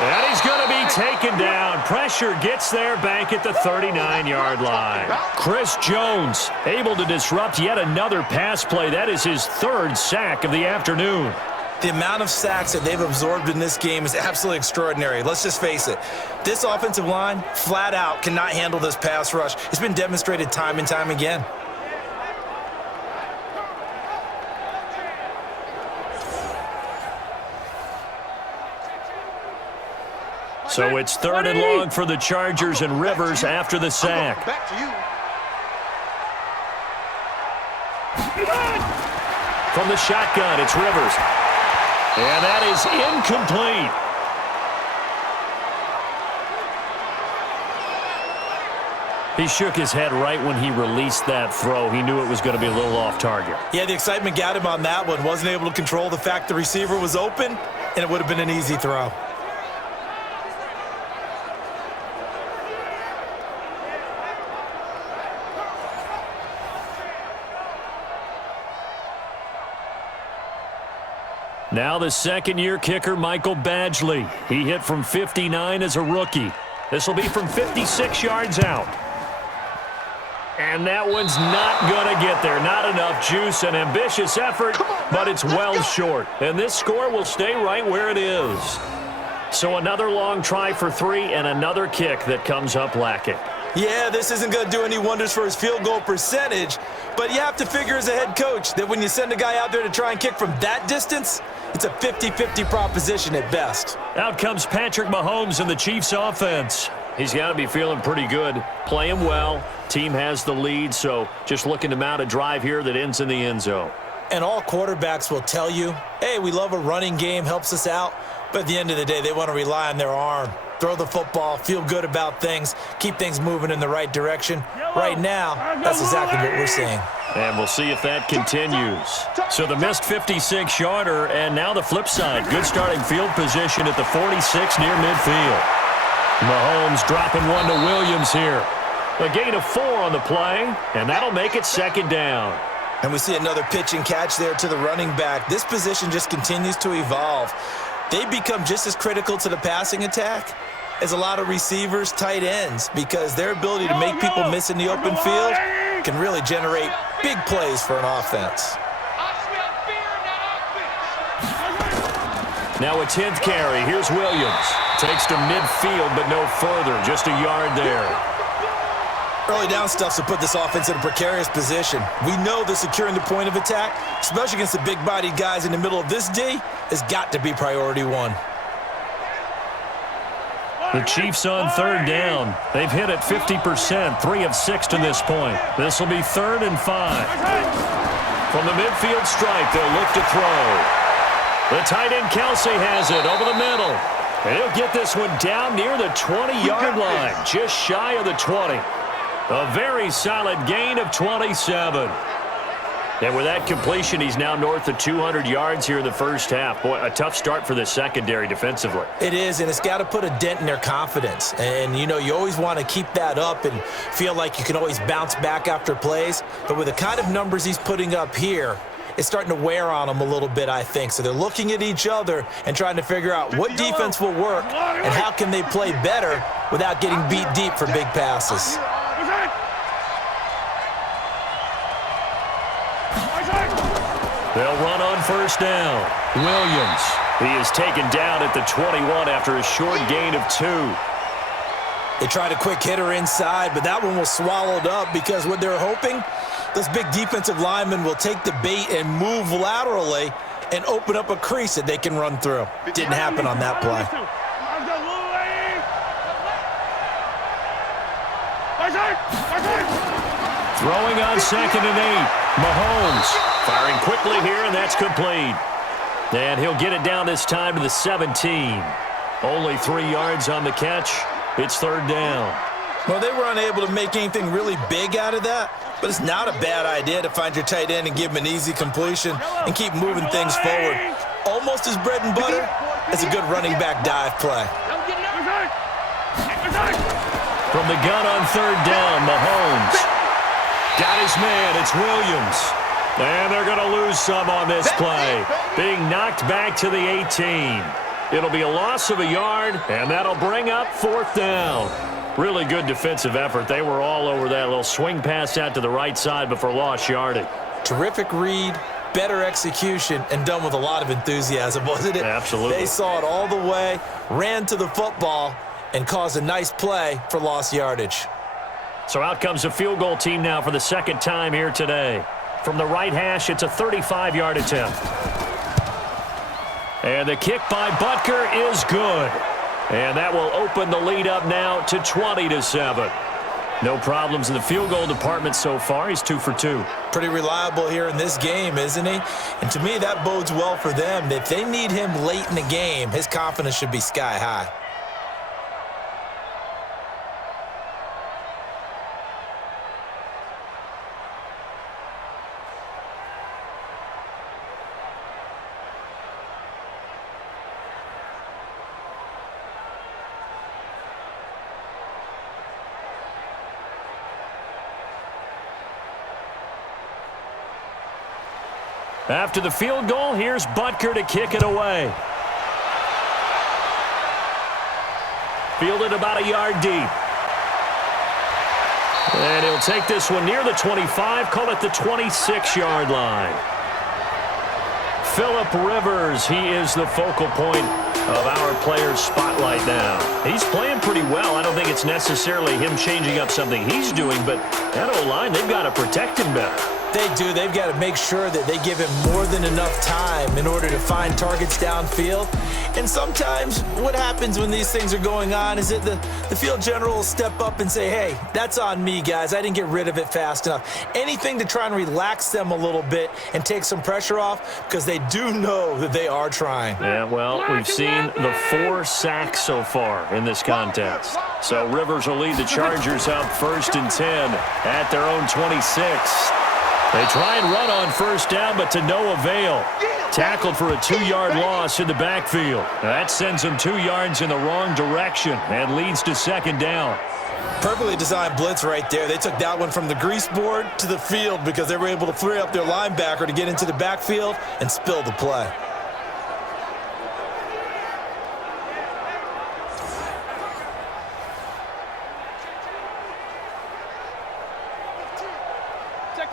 And he's going to be taken down. Pressure gets there back at the 39-yard line. Chris Jones able to disrupt yet another pass play. That is his 3rd sack of the afternoon. The amount of sacks that they've absorbed in this game is absolutely extraordinary. Let's just face it. This offensive line, flat out, cannot handle this pass rush. It's been demonstrated time and time again. So it's 3rd and long for the Chargers, and Rivers after the sack. Back to you. From the shotgun, it's Rivers. And that is incomplete. He shook his head right when he released that throw. He knew it was going to be a little off target. Yeah, the excitement got him on that one. Wasn't able to control the fact the receiver was open, and it would have been an easy throw. Now the 2nd-year kicker, Michael Badgley. He hit from 59 as a rookie. This will be from 56 yards out. And that one's not going to get there. Not enough juice, an ambitious effort, but it's well short. And this score will stay right where it is. So another long try for 3 and another kick that comes up lacking. Yeah, this isn't going to do any wonders for his field goal percentage, but you have to figure as a head coach that when you send a guy out there to try and kick from that distance, it's a 50-50 proposition at best. Out comes Patrick Mahomes in the Chiefs offense. He's got to be feeling pretty good, playing well. Team has the lead, so just looking to mount a drive here that ends in the end zone. And all quarterbacks will tell you, hey, we love a running game, helps us out. But at the end of the day, they want to rely on their arm. throw the football, feel good about things, keep things moving in the right direction. Right now, that's exactly what we're seeing. And we'll see if that continues. So the missed 56-yarder, and now the flip side. Good starting field position at the 46 near midfield. Mahomes dropping one to Williams here. A gain of 4 on the play, and that'll make it second down. And we see another pitch and catch there to the running back. This position just continues to evolve. They become just as critical to the passing attack as a lot of receivers, tight ends, because their ability to make people miss in the open field can really generate big plays for an offense. Now a 10th carry. Here's Williams. Takes to midfield, but no further. Just a yard there. Early down stuff to put this offense in a precarious position. We know that securing the point of attack, especially against the big-bodied guys in the middle of this D, has got to be priority one. The Chiefs on third down. They've hit it 50%, 3 of 6 to this point. This will be 3rd and 5. From the midfield stripe, they'll look to throw. The tight end Kelsey has it over the middle. And he'll get this one down near the 20-yard line, just shy of the 20. A very solid gain of 27. And with that completion, he's now north of 200 yards here in the first half. Boy, a tough start for the secondary defensively. It is, and it's got to put a dent in their confidence. And, you know, you always want to keep that up and feel like you can always bounce back after plays. But with the kind of numbers he's putting up here, it's starting to wear on them a little bit, I think. So they're looking at each other and trying to figure out what defense will work and how can they play better without getting beat deep for big passes. They'll run on first down. Williams. He is taken down at the 21 after a short gain of 2. They tried a quick hitter inside, but that one was swallowed up because what they're hoping, those big defensive linemen will take the bait and move laterally and open up a crease that they can run through. Didn't happen on that play. Throwing on 2nd and 8. Mahomes firing quickly here, and that's complete. And he'll get it down this time to the 17. Only 3 yards on the catch. It's 3rd down. Well, they were unable to make anything really big out of that, but it's not a bad idea to find your tight end and give him an easy completion and keep moving things forward. Almost as bread and butter as a good running back dive play. From the gun on 3rd down, Mahomes got his man. It's Williams. And they're going to lose some on this play. Being knocked back to the 18. It'll be a loss of a yard, and that'll bring up 4th down. Really good defensive effort. They were all over that little swing pass out to the right side before lost yardage. Terrific read, better execution, and done with a lot of enthusiasm, wasn't it? Absolutely. They saw it all the way, ran to the football, and caused a nice play for lost yardage. So out comes a field goal team now for the 2nd time here today. From the right hash, it's a 35-yard attempt. And the kick by Butker is good. And that will open the lead up now to 20-7. No problems in the field goal department so far. He's 2 for 2. Pretty reliable here in this game, isn't he? And to me, that bodes well for them. If they need him late in the game, his confidence should be sky high. After the field goal, here's Butker to kick it away. Fielded about a yard deep. And he'll take this one near the 25, call it the 26-yard line. Phillip Rivers, he is the focal point of our players' spotlight now. He's playing pretty well. I don't think it's necessarily him changing up something he's doing, but that O-line, they've got to protect him better. They do. They've got to make sure that they give him more than enough time in order to find targets downfield. And sometimes what happens when these things are going on is that the field general will step up and say, hey, that's on me, guys. I didn't get rid of it fast enough. Anything to try and relax them a little bit and take some pressure off, because they do know that they are trying. Yeah, well, we've seen the 4 sacks so far in this contest. So Rivers will lead the Chargers up 1st and 10 at their own 26. They try and run on 1st down, but to no avail. Tackled for a 2-yard loss in the backfield. That sends them 2 yards in the wrong direction and leads to 2nd down. Perfectly designed blitz right there. They took that one from the grease board to the field because they were able to free up their linebacker to get into the backfield and spill the play.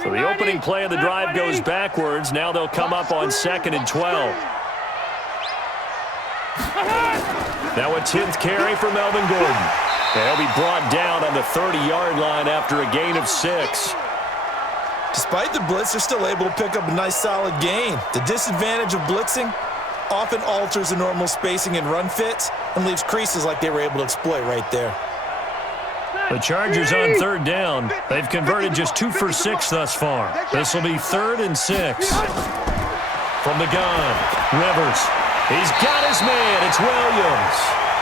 So the opening play of the drive goes backwards. Now they'll come up on 2nd and 12. Now a 10th carry for Melvin Gordon. He'll be brought down on the 30-yard line after a gain of 6. Despite the blitz, they're still able to pick up a nice solid gain. The disadvantage of blitzing often alters the normal spacing and run fits and leaves creases like they were able to exploit right there. The Chargers on 3rd down. They've converted just 2 for 6 thus far. This will be 3rd and 6. From the gun, Rivers. He's got his man. It's Williams.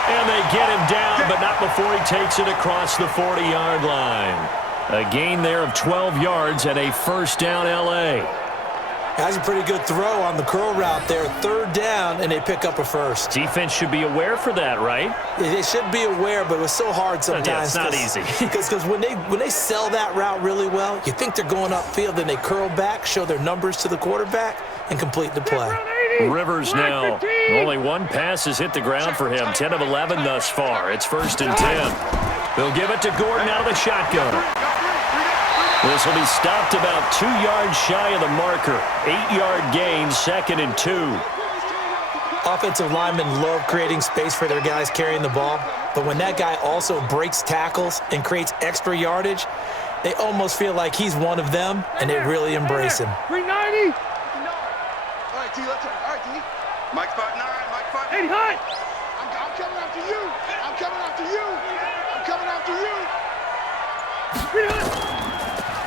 And they get him down, but not before he takes it across the 40-yard line. A gain there of 12 yards and a 1st down L.A. That's a pretty good throw on the curl route there. 3rd down, and they pick up a 1st. Defense should be aware for that, right? They should be aware, but it was so hard sometimes. Yeah, it's not easy. Because when they sell that route really well, you think they're going upfield, then they curl back, show their numbers to the quarterback, and complete the play. Rivers now. Only 1 pass has hit the ground for him. 10 of 11 thus far. It's 1st and 10. They'll give it to Gordon out of the shotgun. This will be stopped about 2 yards shy of the marker. 8-yard gain, 2nd and 2. Offensive linemen love creating space for their guys carrying the ball, but when that guy also breaks tackles and creates extra yardage, they almost feel like he's one of them, and they really embrace him. 390. All right, T, let's go. All right, T. Mike spot 9, Mike spot 8 high. I'm coming after you. I'm coming after you. I'm coming after you. 300.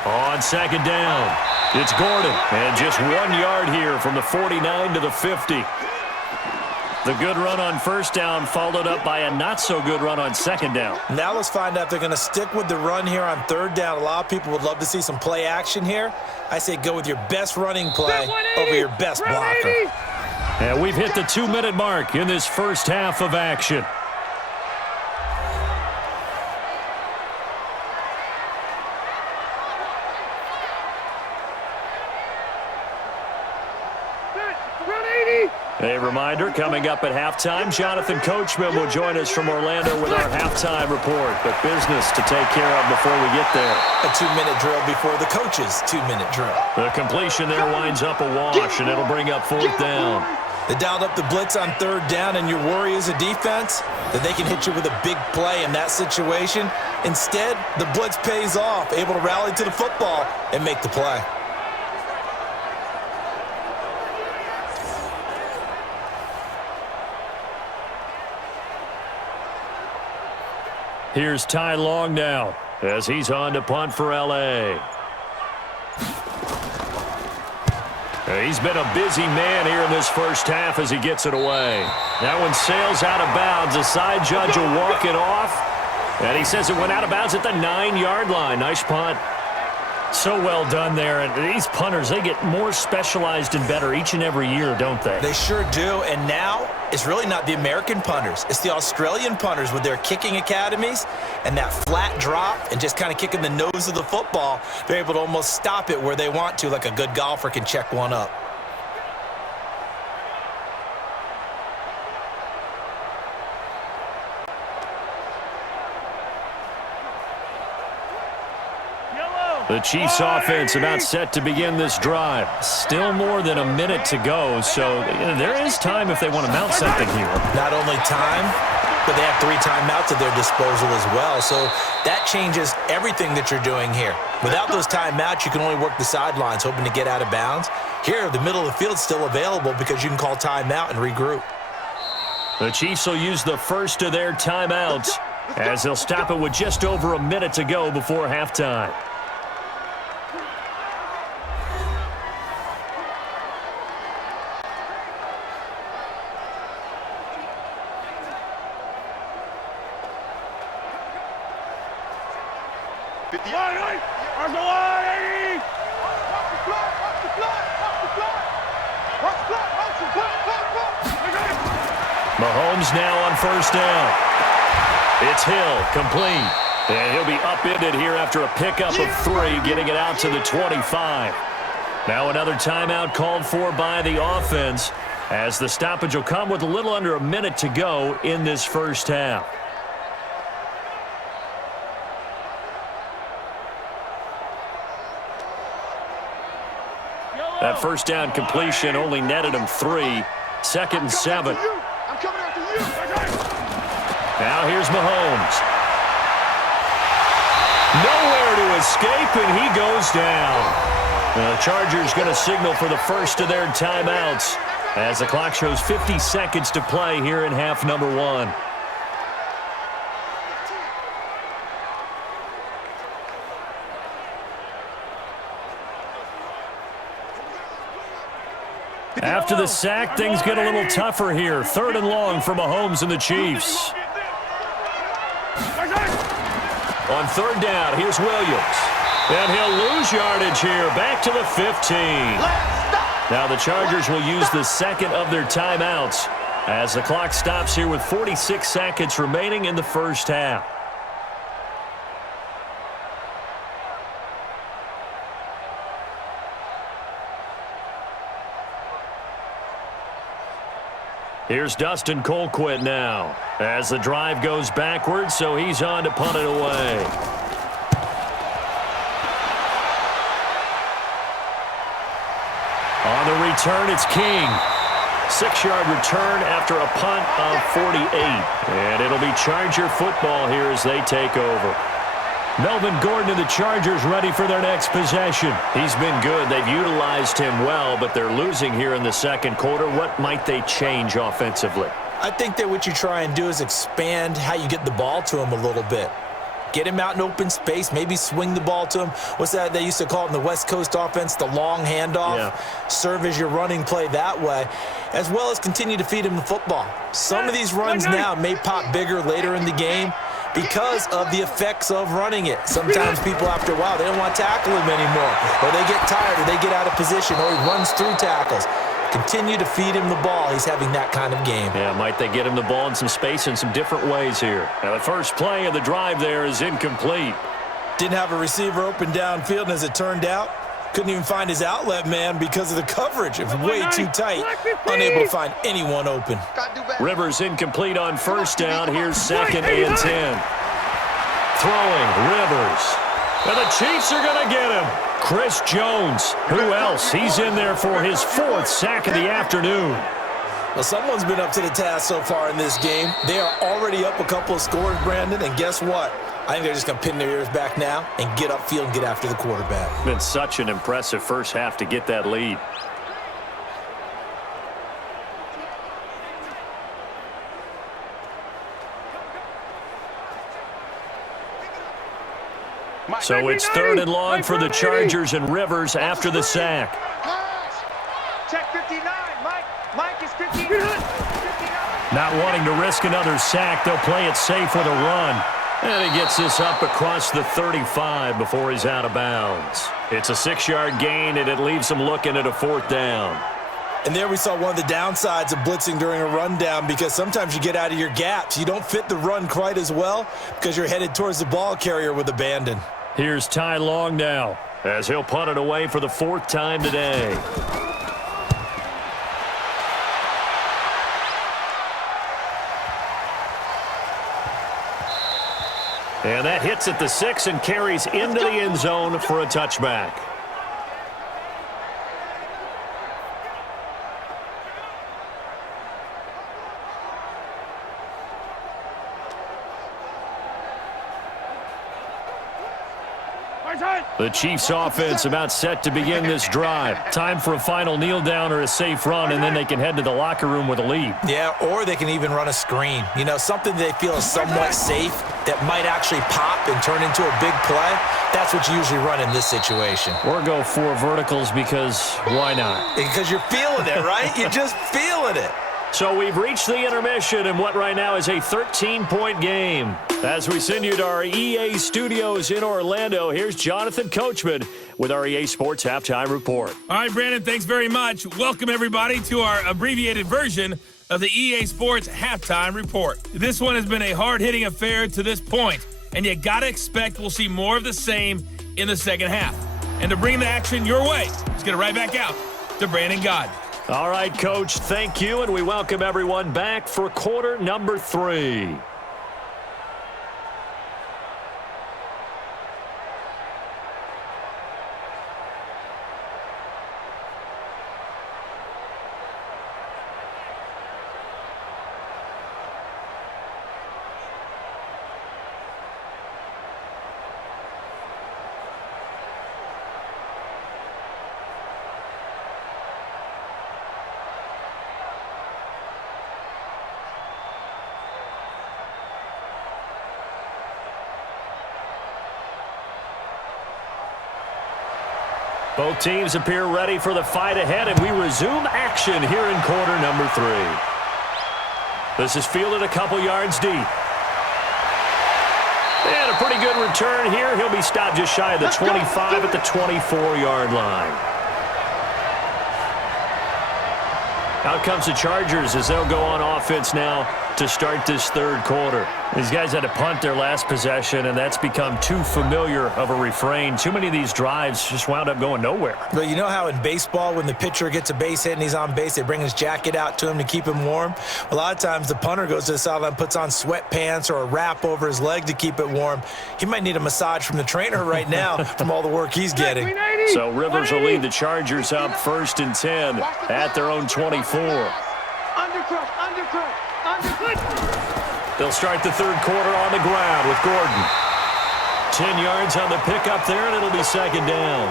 On 2nd down, it's Gordon. And just 1 yard here from the 49 to the 50. The good run on 1st down followed up by a not-so-good run on 2nd down. Now let's find out if they're going to stick with the run here on 3rd down. A lot of people would love to see some play action here. I say go with your best running play over your best blocker. And we've hit the 2-minute mark in this first half of action. A reminder, coming up at halftime, Jonathan Coachman will join us from Orlando with our halftime report. But business to take care of before we get there. A 2-minute drill before the coach's 2-minute drill. The completion there winds up a wash, and it'll bring up 4th down. They dialed up the blitz on 3rd down, and your worry as a defense that they can hit you with a big play in that situation. Instead, the blitz pays off, able to rally to the football and make the play. Here's Ty Long now as he's on to punt for L.A. He's been a busy man here in this first half as he gets it away. That one sails out of bounds. The side judge will walk it off. And he says it went out of bounds at the 9-yard line. Nice punt. So well done there. And these punters, they get more specialized and better each and every year, don't they? They sure do. And now it's really not the American punters. It's the Australian punters with their kicking academies and that flat drop and just kind of kicking the nose of the football. They're able to almost stop it where they want to, like a good golfer can check one up. The Chiefs offense about set to begin this drive. Still more than a minute to go, so there is time if they want to mount something here. Not only time, But they have 3 timeouts at their disposal as well, so that changes everything that you're doing here. Without those timeouts, you can only work the sidelines, hoping to get out of bounds. Here, the middle of the field's still available because you can call timeout and regroup. The Chiefs will use the first of their timeouts as they'll stop it with just over a minute to go before halftime. Mahomes now on first down. It's Hill, complete. And he'll be upended here after a pickup of 3, getting it out to the 25. Now another timeout called for by the offense, as the stoppage will come with a little under a minute to go in this first half. That first down completion only netted him 3. 2nd and 7. Now here's Mahomes. Nowhere to escape, and he goes down. The Chargers going to signal for the first of their timeouts as the clock shows 50 seconds to play here in half number 1. After the sack, things get a little tougher here. 3rd and long for Mahomes and the Chiefs. On 3rd down, here's Williams. And he'll lose yardage here, back to the 15. Now the Chargers will use the second of their timeouts as the clock stops here with 46 seconds remaining in the first half. Here's Dustin Colquitt now as the drive goes backwards, so he's on to punt it away. On the return, it's King. 6-yard return after a punt of 48. And it'll be Charger football here as they take over. Melvin Gordon and the Chargers ready for their next possession. He's been good. They've utilized him well, but they're losing here in the second quarter. What might they change offensively? I think that what you try and do is expand how you get the ball to him a little bit. Get him out in open space, maybe swing the ball to him. What's that they used to call it in the West Coast offense, the long handoff? Yeah. Serve as your running play that way, as well as continue to feed him the football. Some of these runs now may pop bigger later in the game because of the effects of running it. Sometimes people, after a while, they don't want to tackle him anymore, or they get tired, or they get out of position, or he runs through tackles. Continue to feed him the ball. He's having that kind of game. Yeah, might they get him the ball in some space in some different ways here. Now, the first play of the drive there is incomplete. Didn't have a receiver open downfield, and as it turned out, couldn't even find his outlet man because of the coverage. It was way too tight. Unable to find anyone open. Rivers incomplete on first down. Here's 2nd and 10. Throwing, Rivers. And the Chiefs are going to get him. Chris Jones. Who else? He's in there for his 4th sack of the afternoon. Well, someone's been up to the task so far in this game. They are already up a couple of scores, Brandon, and guess what? I think they're just going to pin their ears back now and get upfield and get after the quarterback. Been such an impressive first half to get that lead. So it's 3rd and long for the Chargers, and Rivers after the sack. Check 59. Mike is 59. Not wanting to risk another sack, they'll play it safe with a run. And he gets this up across the 35 before he's out of bounds. It's a 6-yard gain, and it leaves him looking at a 4th down. And there we saw one of the downsides of blitzing during a rundown, because sometimes you get out of your gaps. You don't fit the run quite as well because you're headed towards the ball carrier with abandon. Here's Ty Long now as he'll punt it away for the 4th time today. And that hits at the 6 and carries into the end zone for a touchback. The Chiefs offense about set to begin this drive. Time for a final kneel down or a safe run, and then they can head to the locker room with a lead. Yeah, or they can even run a screen. You know, something they feel is somewhat safe that might actually pop and turn into a big play. That's what you usually run in this situation. Or go 4 verticals because why not? Because you're feeling it, right? You're just feeling it. So we've reached the intermission in what right now is a 13-point game. As we send you to our EA studios in Orlando, here's Jonathan Coachman with our EA Sports Halftime Report. All right, Brandon, thanks very much. Welcome, everybody, to our abbreviated version of the EA Sports Halftime Report. This one has been a hard-hitting affair to this point, and you got to expect we'll see more of the same in the second half. And to bring the action your way, let's get it right back out to Brandon Gaudin. All right, Coach, thank you, and we welcome everyone back for quarter number 3. Both teams appear ready for the fight ahead, and we resume action here in quarter number 3. This is fielded a couple yards deep. And a pretty good return here. He'll be stopped just shy of the 25 at the 24-yard line. Out comes the Chargers as they'll go on offense now to start this third quarter. These guys had to punt their last possession, and that's become too familiar of a refrain. Too many of these drives just wound up going nowhere. But you know how in baseball, when the pitcher gets a base hit and he's on base, they bring his jacket out to him to keep him warm? A lot of times the punter goes to the sideline, puts on sweatpants or a wrap over his leg to keep it warm. He might need a massage from the trainer right now from all the work he's getting. So Rivers will lead the Chargers up 1st and 10 at their own 24. They'll start the third quarter on the ground with Gordon. 10 yards on the pickup there, and it'll be second down.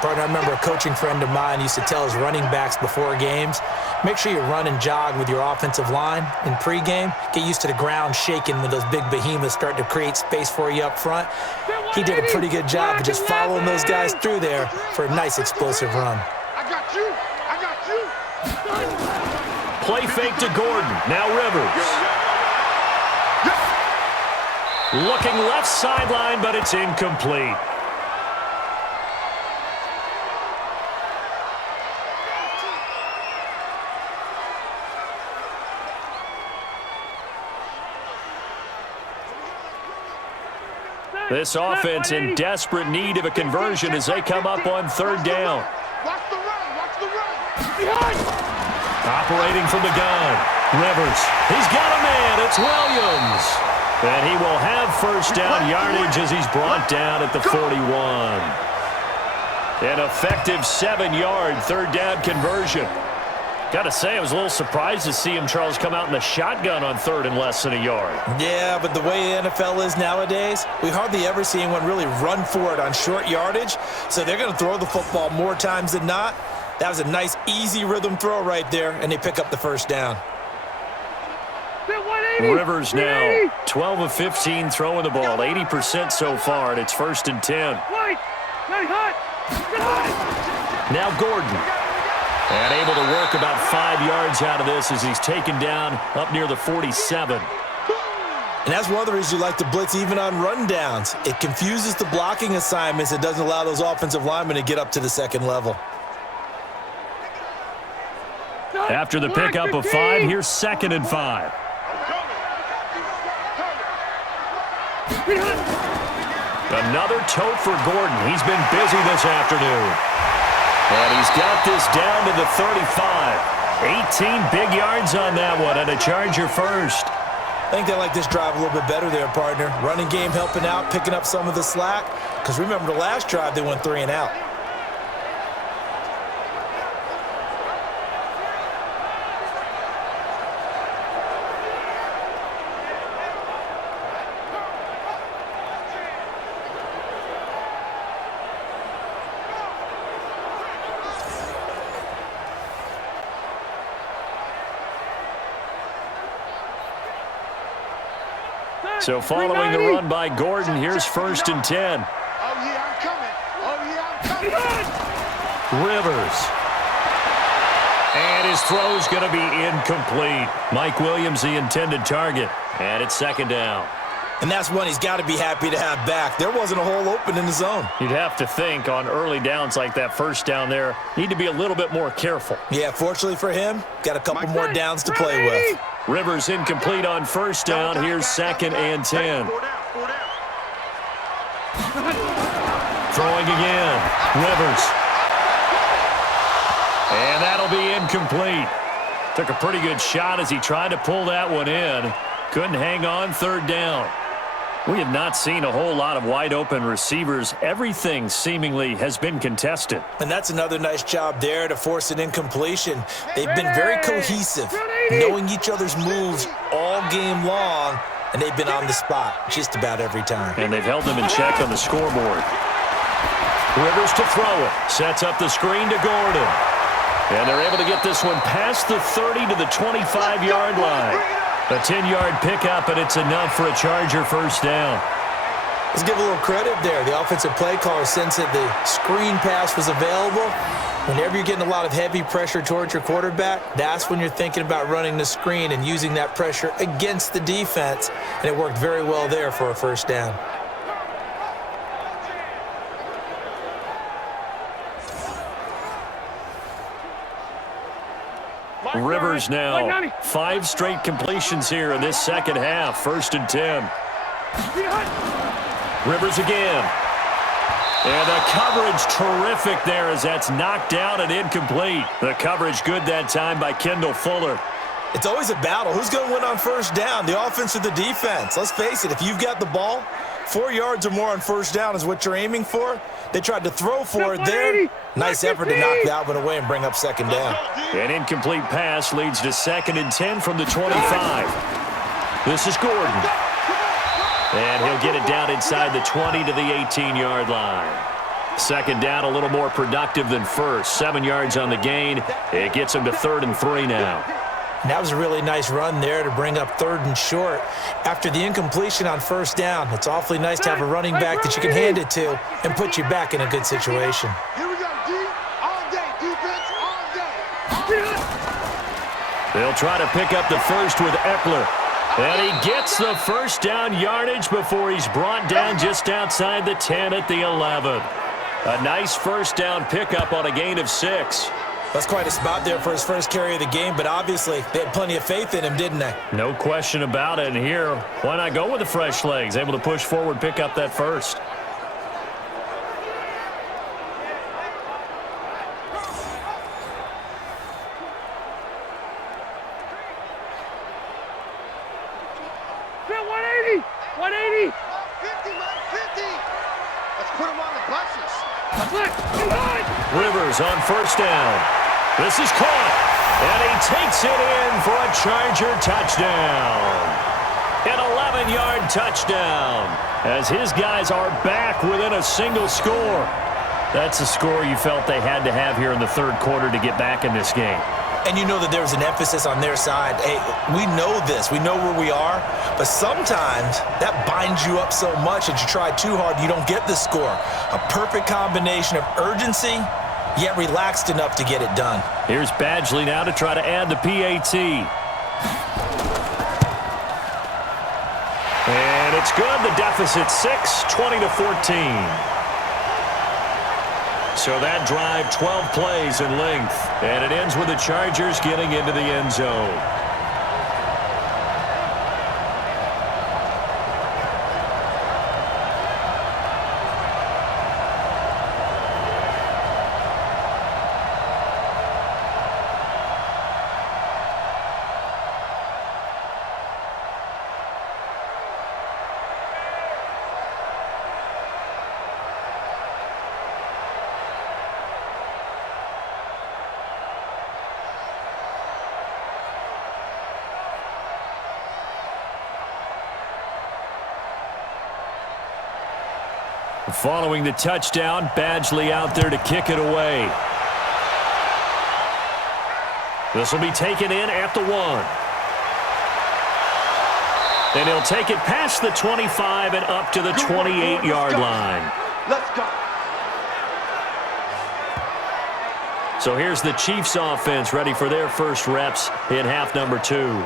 Partner, I remember a coaching friend of mine used to tell his running backs before games, make sure you run and jog with your offensive line in pregame. Get used to the ground shaking when those big behemoths start to create space for you up front. He did a pretty good job of just following those guys through there for a nice explosive run. I got you. I got you. Play fake to Gordon. Now Rivers. Looking left sideline, but it's incomplete. This offense in desperate need of a conversion as they come up on third down. Watch the run. Watch the run. Operating from the gun. Rivers. He's got a man. It's Williams. And he will have first down yardage as he's brought down at the 41. An effective 7-yard third down conversion. Got to say, I was a little surprised to see him, Charles, come out in the shotgun on third and less than a yard. Yeah, but the way the NFL is nowadays, we hardly ever see anyone really run for it on short yardage. So they're going to throw the football more times than not. That was a nice, easy rhythm throw right there, and they pick up the first down. Rivers now 12 of 15 throwing the ball, 80% so far, and it's 1st and 10. Now Gordon. And able to work about 5 yards out of this as he's taken down up near the 47. And that's one of the reasons you like to blitz even on rundowns. It confuses the blocking assignments. It doesn't allow those offensive linemen to get up to the second level. After the pickup of 5, here's 2nd and 5. Another tote for Gordon. He's been busy this afternoon. And he's got this down to the 35. 18 big yards on that one, and a Charger first. I think they like this drive a little bit better there, partner. Running game helping out, picking up some of the slack. Because remember the last drive, they went 3 and out. So following the run by Gordon, here's 1st and 10. Oh, yeah, I'm coming. Oh, yeah, I'm coming. Rivers. And his throw's going to be incomplete. Mike Williams, the intended target. And it's 2nd down. And that's one he's got to be happy to have back. There wasn't a hole open in the zone. You'd have to think on early downs like that 1st down there, need to be a little bit more careful. Yeah, fortunately for him, got a couple more downs to play with. Rivers incomplete on 1st down. Here's 2nd and 10. Throwing again. Rivers. And that'll be incomplete. Took a pretty good shot as he tried to pull that one in. Couldn't hang on. 3rd down. We have not seen a whole lot of wide-open receivers. Everything seemingly has been contested. And that's another nice job there to force an incompletion. They've been very cohesive, knowing each other's moves all game long, and they've been on the spot just about every time. And they've held them in check on the scoreboard. Rivers to throw it. Sets up the screen to Gordon. And they're able to get this one past the 30 to the 25-yard line. A 10-yard pickup, and it's enough for a Charger 1st down. Let's give a little credit there. The offensive play caller sensed that the screen pass was available. Whenever you're getting a lot of heavy pressure towards your quarterback, that's when you're thinking about running the screen and using that pressure against the defense. And it worked very well there for a 1st down. Rivers now 5 straight completions here in this 2nd half. 1st and 10. Rivers again. And the coverage terrific there as that's knocked down and incomplete. The coverage good that time by Kendall Fuller. It's always a battle. Who's going to win on 1st down, the offense or the defense? Let's face it, if you've got the ball, 4 yards or more on 1st down is what you're aiming for. They tried to throw for it there. Nice effort to knock that one away and bring up 2nd down. An incomplete pass leads to 2nd and 10 from the 25. This is Gordon. And he'll get it down inside the 20 to the 18-yard line. 2nd down, a little more productive than 1st. 7 yards on the gain. It gets him to 3rd and 3 now. And that was a really nice run there to bring up 3rd and short. After the incompletion on 1st down, it's awfully nice to have a running back that you can hand it to and put you back in a good situation. Here we go, D. All day. Defense all day. They'll try to pick up the 1st with Eckler. And he gets the 1st down yardage before he's brought down just outside the 10 at the 11. A nice 1st down pickup on a gain of 6. That's quite a spot there for his first carry of the game, but obviously they had plenty of faith in him, didn't they? No question about it. And here, why not go with the fresh legs? Able to push forward, pick up that 1st. Get 180. 180. 50, 50. Let's put him on the buses. Rivers on 1st down. This is caught, and he takes it in for a Charger touchdown. An 11-yard touchdown as his guys are back within a single score. That's a score you felt they had to have here in the 3rd quarter to get back in this game. And you know that there was an emphasis on their side. Hey, we know this. We know where we are. But sometimes that binds you up so much that you try too hard, you don't get the score. A perfect combination of urgency, yet relaxed enough to get it done. Here's Badgley now to try to add the PAT. And it's good. The deficit 6, 20-14. So that drive, 12 plays in length. And it ends with the Chargers getting into the end zone. Following the touchdown, Badgley out there to kick it away. This will be taken in at the 1. And he'll take it past the 25 and up to the 28-yard line. Let's go. So here's the Chiefs offense ready for their first reps in half number 2.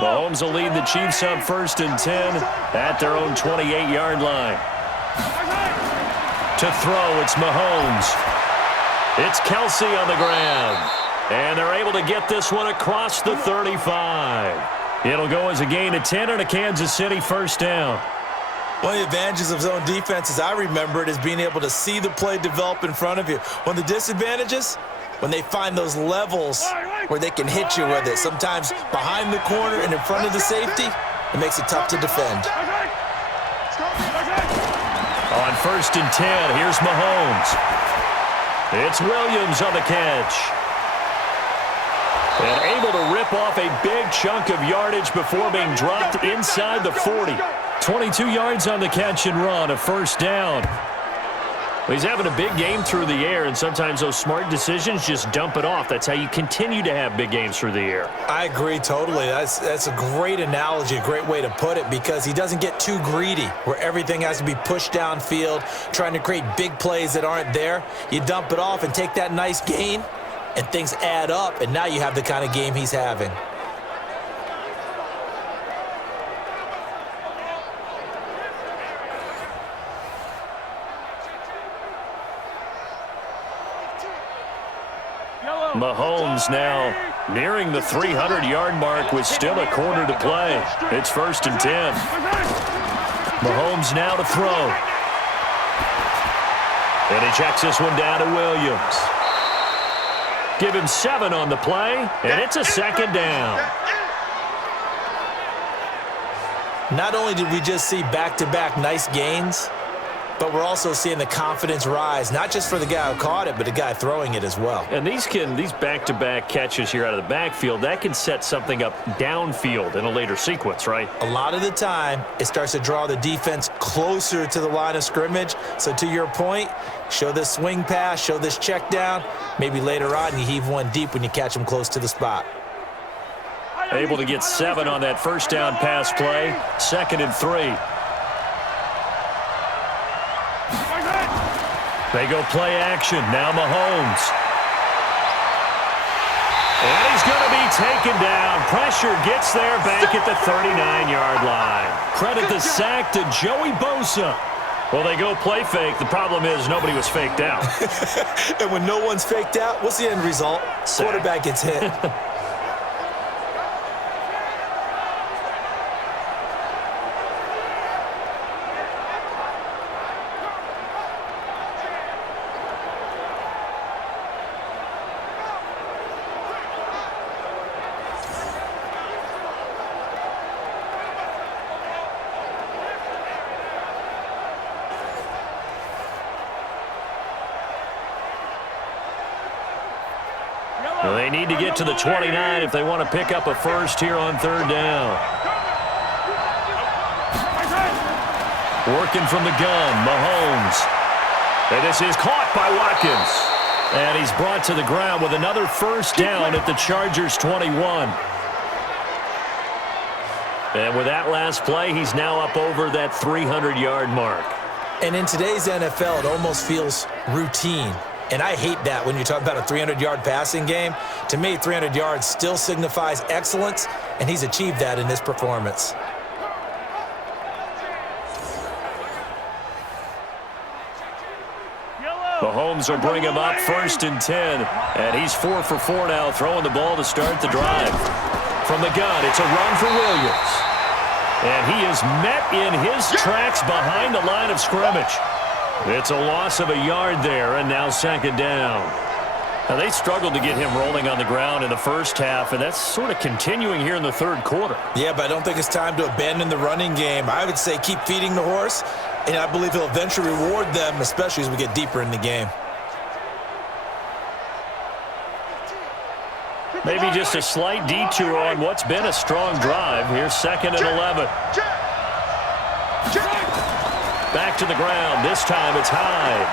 Mahomes will lead the Chiefs up 1st and 10 at their own 28-yard line. To throw, it's Mahomes. It's Kelsey on the ground. And they're able to get this one across the 35. It'll go as a gain of 10 and a Kansas City first down. One of the advantages of zone defense, as I remember it, is being able to see the play develop in front of you. One of the disadvantages, when they find those levels where they can hit you with it, sometimes behind the corner and in front of the safety, it makes it tough to defend. On 1st and 10, here's Mahomes. It's Williams on the catch. And able to rip off a big chunk of yardage before being dropped inside the 40. 22 yards on the catch and run, a first down. He's having a big game through the air, and sometimes those smart decisions just dump it off. That's how you continue to have big games through the air. I agree totally. That's a great analogy, a great way to put it, because he doesn't get too greedy where everything has to be pushed downfield, trying to create big plays that aren't there. You dump it off and take that nice gain, and things add up, and now you have the kind of game he's having. Mahomes now nearing the 300-yard mark with still a quarter to play. It's 1st and 10. Mahomes now to throw. And he checks this one down to Williams. Give him 7 on the play, and it's a second down. Not only did we just see back-to-back nice gains, but we're also seeing the confidence rise, not just for the guy who caught it, but the guy throwing it as well. And these back-to-back catches here out of the backfield, that can set something up downfield in a later sequence, right? A lot of the time, it starts to draw the defense closer to the line of scrimmage. So to your point, show this swing pass, show this check down. Maybe later on you heave one deep when you catch him close to the spot. Able to get 7 on that first down pass play. 2nd and 3. They go play action. Now Mahomes. And he's going to be taken down. Pressure gets there back at the 39-yard line. Credit the sack to Joey Bosa. Well, they go play fake. The problem is nobody was faked out. And when no one's faked out, what's the end result? Sack. Quarterback gets hit. Well, they need to get to the 29 if they want to pick up a first here on 3rd down. Working from the gun, Mahomes. And this is caught by Watkins. And he's brought to the ground with another first down at the Chargers' 21. And with that last play, he's now up over that 300-yard mark. And in today's NFL, it almost feels routine. And I hate that when you talk about a 300-yard passing game. To me, 300 yards still signifies excellence, and he's achieved that in this performance. Mahomes will bring him up 1st and 10. And he's 4 for 4 now, throwing the ball to start the drive. From the gun, it's a run for Williams. And he is met in his tracks behind the line of scrimmage. It's a loss of a yard there, and now 2nd down. Now, they struggled to get him rolling on the ground in the first half, and that's sort of continuing here in the 3rd quarter. Yeah, but I don't think it's time to abandon the running game. I would say keep feeding the horse, and I believe he'll eventually reward them, especially as we get deeper in the game. Maybe just a slight detour on what's been a strong drive. Here's 2nd and 11. Back to the ground. This time it's high.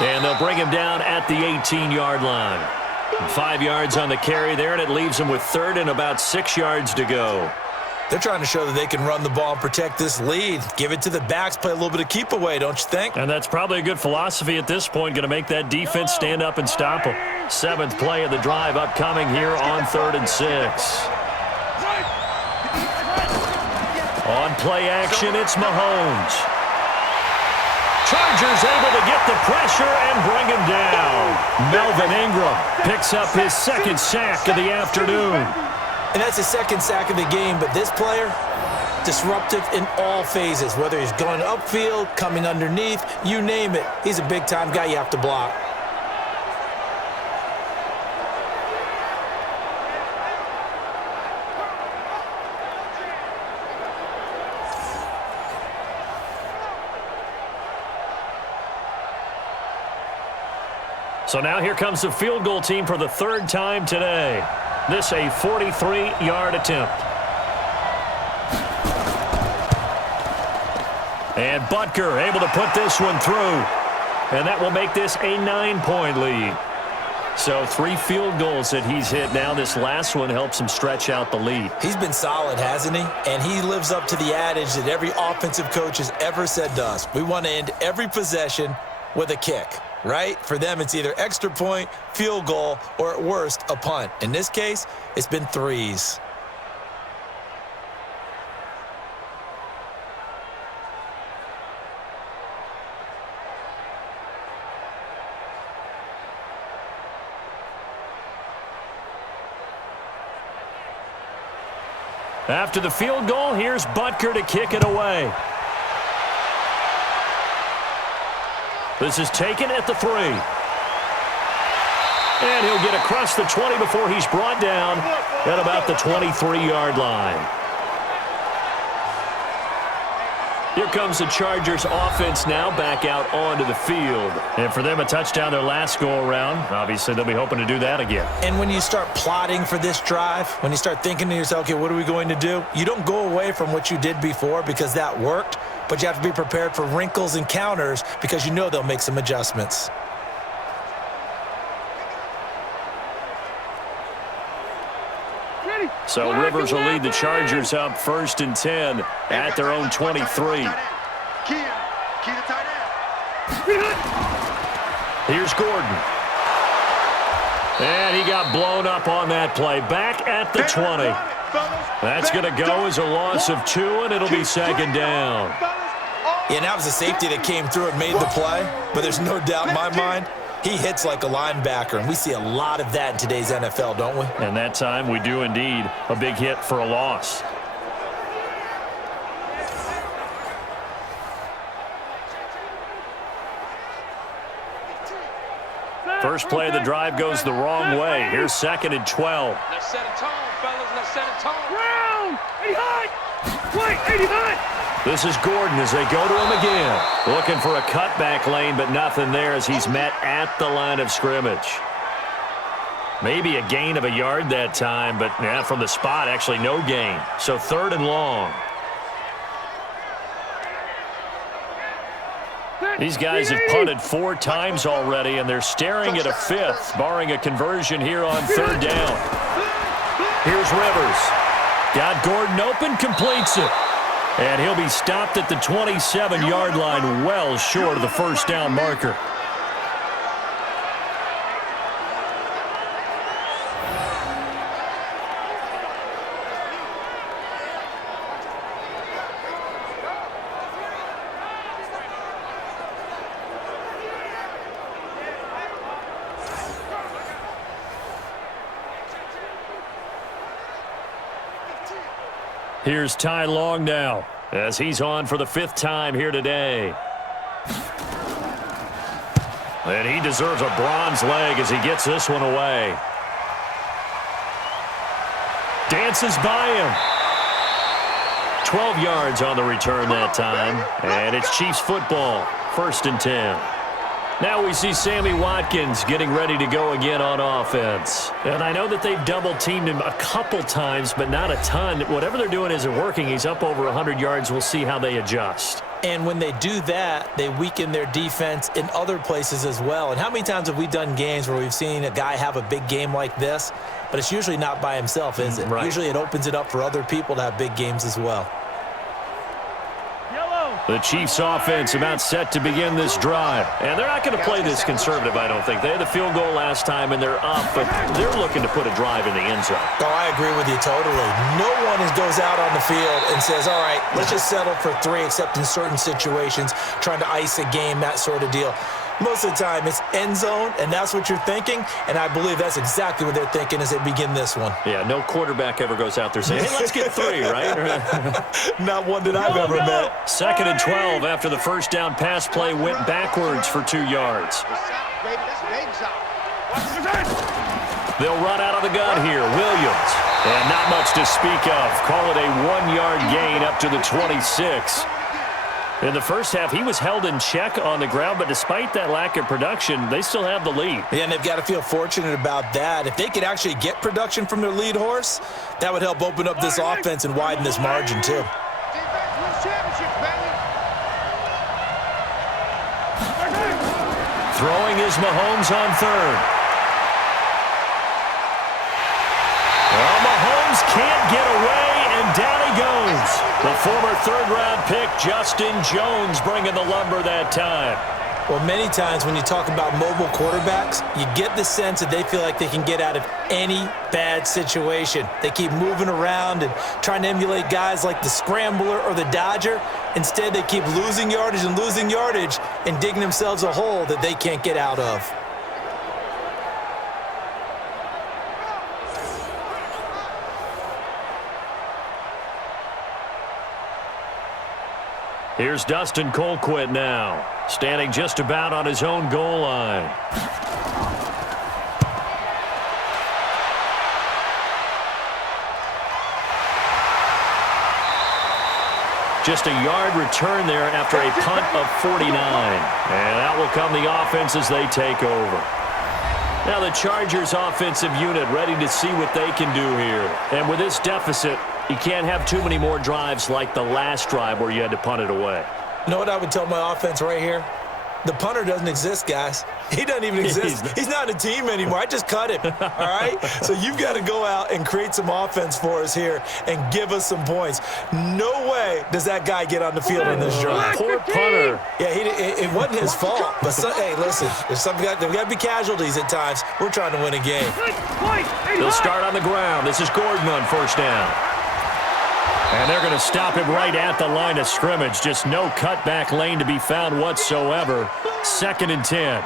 And they'll bring him down at the 18-yard line. 5 yards on the carry there, and it leaves him with 3rd and about 6 yards to go. They're trying to show that they can run the ball and protect this lead. Give it to the backs, play a little bit of keep away, don't you think? And that's probably a good philosophy at this point, going to make that defense stand up and stop them. 7th play of the drive upcoming here on 3rd and 6. On play action, it's Mahomes. Chargers able to get the pressure and bring him down. Melvin Ingram picks up his 2nd sack of the afternoon. And that's his 2nd sack of the game, but this player, disruptive in all phases, whether he's going upfield, coming underneath, you name it. He's a big-time guy you have to block. So now here comes the field goal team for the 3rd time today. This a 43-yard attempt. And Butker able to put this one through. And that will make this a 9-point lead. So 3 field goals that he's hit now. This last one helps him stretch out the lead. He's been solid, hasn't he? And he lives up to the adage that every offensive coach has ever said to us. We want to end every possession with a kick. Right? For them, it's either extra point, field goal, or at worst, a punt. In this case, it's been 3s. After the field goal, here's Butker to kick it away. This is taken at the 3. And he'll get across the 20 before he's brought down at about the 23-yard line. Here comes the Chargers offense now back out onto the field. And for them, a touchdown their last go-around. Obviously, they'll be hoping to do that again. And when you start plotting for this drive, when you start thinking to yourself, okay, what are we going to do? You don't go away from what you did before because that worked. But you have to be prepared for wrinkles and counters because you know they'll make some adjustments. So Rivers will lead the Chargers up 1st and 10 at their own 23. Here's Gordon. And he got blown up on that play. Back at the 20. That's going to go as a loss of 2, and it'll be 2nd down. Yeah, and that was a safety that came through and made the play. But there's no doubt in my mind, he hits like a linebacker, and we see a lot of that in today's NFL, don't we? And that time we do indeed. A big hit for a loss. First play of the drive goes the wrong way. Here's 2nd and 12. Let's set a tone, fellas. Let's set a tone. Round! 89! Wait, 89! This is Gordon as they go to him again. Looking for a cutback lane, but nothing there as he's met at the line of scrimmage. Maybe a gain of a yard that time, but from the spot, actually no gain. So 3rd and long. These guys have punted 4 times already, and they're staring at a 5th, barring a conversion here on 3rd down. Here's Rivers. Got Gordon open, completes it. And he'll be stopped at the 27-yard line, well short of the 1st down marker. Here's Ty Long now as he's on for the 5th time here today. And he deserves a bronze leg as he gets this one away. Dances by him. 12 yards on the return that time. And it's Chiefs football, 1st and 10. Now we see Sammy Watkins getting ready to go again on offense. And I know that they've double-teamed him a couple times, but not a ton. Whatever they're doing isn't working. He's up over 100 yards. We'll see how they adjust. And when they do that, they weaken their defense in other places as well. And how many times have we done games where we've seen a guy have a big game like this, but it's usually not by himself, is it? Right. Usually it opens it up for other people to have big games as well. The Chiefs offense about set to begin this drive. And they're not going to play this conservative, I don't think. They had the field goal last time, and they're up, but they're looking to put a drive in the end zone. Oh, I agree with you totally. No one goes out on the field and says, all right, let's just settle for 3, except in certain situations, trying to ice a game, that sort of deal. Most of the time, it's end zone, and that's what you're thinking, and I believe that's exactly what they're thinking as they begin this one. Yeah, no quarterback ever goes out there saying, hey, let's get 3, right? Not one that I've ever met. 2nd and 12 after the first down pass play went backwards for 2 yards. They'll run out of the gun here. Williams. And not much to speak of. Call it a 1-yard gain up to the 26. In the first half, he was held in check on the ground, but despite that lack of production, they still have the lead. Yeah, and they've got to feel fortunate about that. If they could actually get production from their lead horse, that would help open up this offense and widen this margin, too. Throwing is Mahomes on 3rd. Well, Mahomes can't get away, and down he goes. The former 3rd-round pick, Justin Jones, bringing the lumber that time. Well, many times when you talk about mobile quarterbacks, you get the sense that they feel like they can get out of any bad situation. They keep moving around and trying to emulate guys like the Scrambler or the Dodger. Instead, they keep losing yardage and digging themselves a hole that they can't get out of. Here's Dustin Colquitt now, standing just about on his own goal line. Just a yard return there after a punt of 49. And out will come the offense as they take over. Now the Chargers offensive unit ready to see what they can do here. And with this deficit, you can't have too many more drives like the last drive where you had to punt it away. You know what I would tell my offense right here? The punter doesn't exist, guys. He doesn't even exist. He's not a team anymore. I just cut him, all right? So you've got to go out and create some offense for us here and give us some points. No way does that guy get on the field in this drive. Poor punter. Yeah, it wasn't his fault. But, hey, listen, there's got to be casualties at times. We're trying to win a game. They'll start on the ground. This is Gordon on 1st down. And they're going to stop him right at the line of scrimmage. Just no cutback lane to be found whatsoever. 2nd and 10.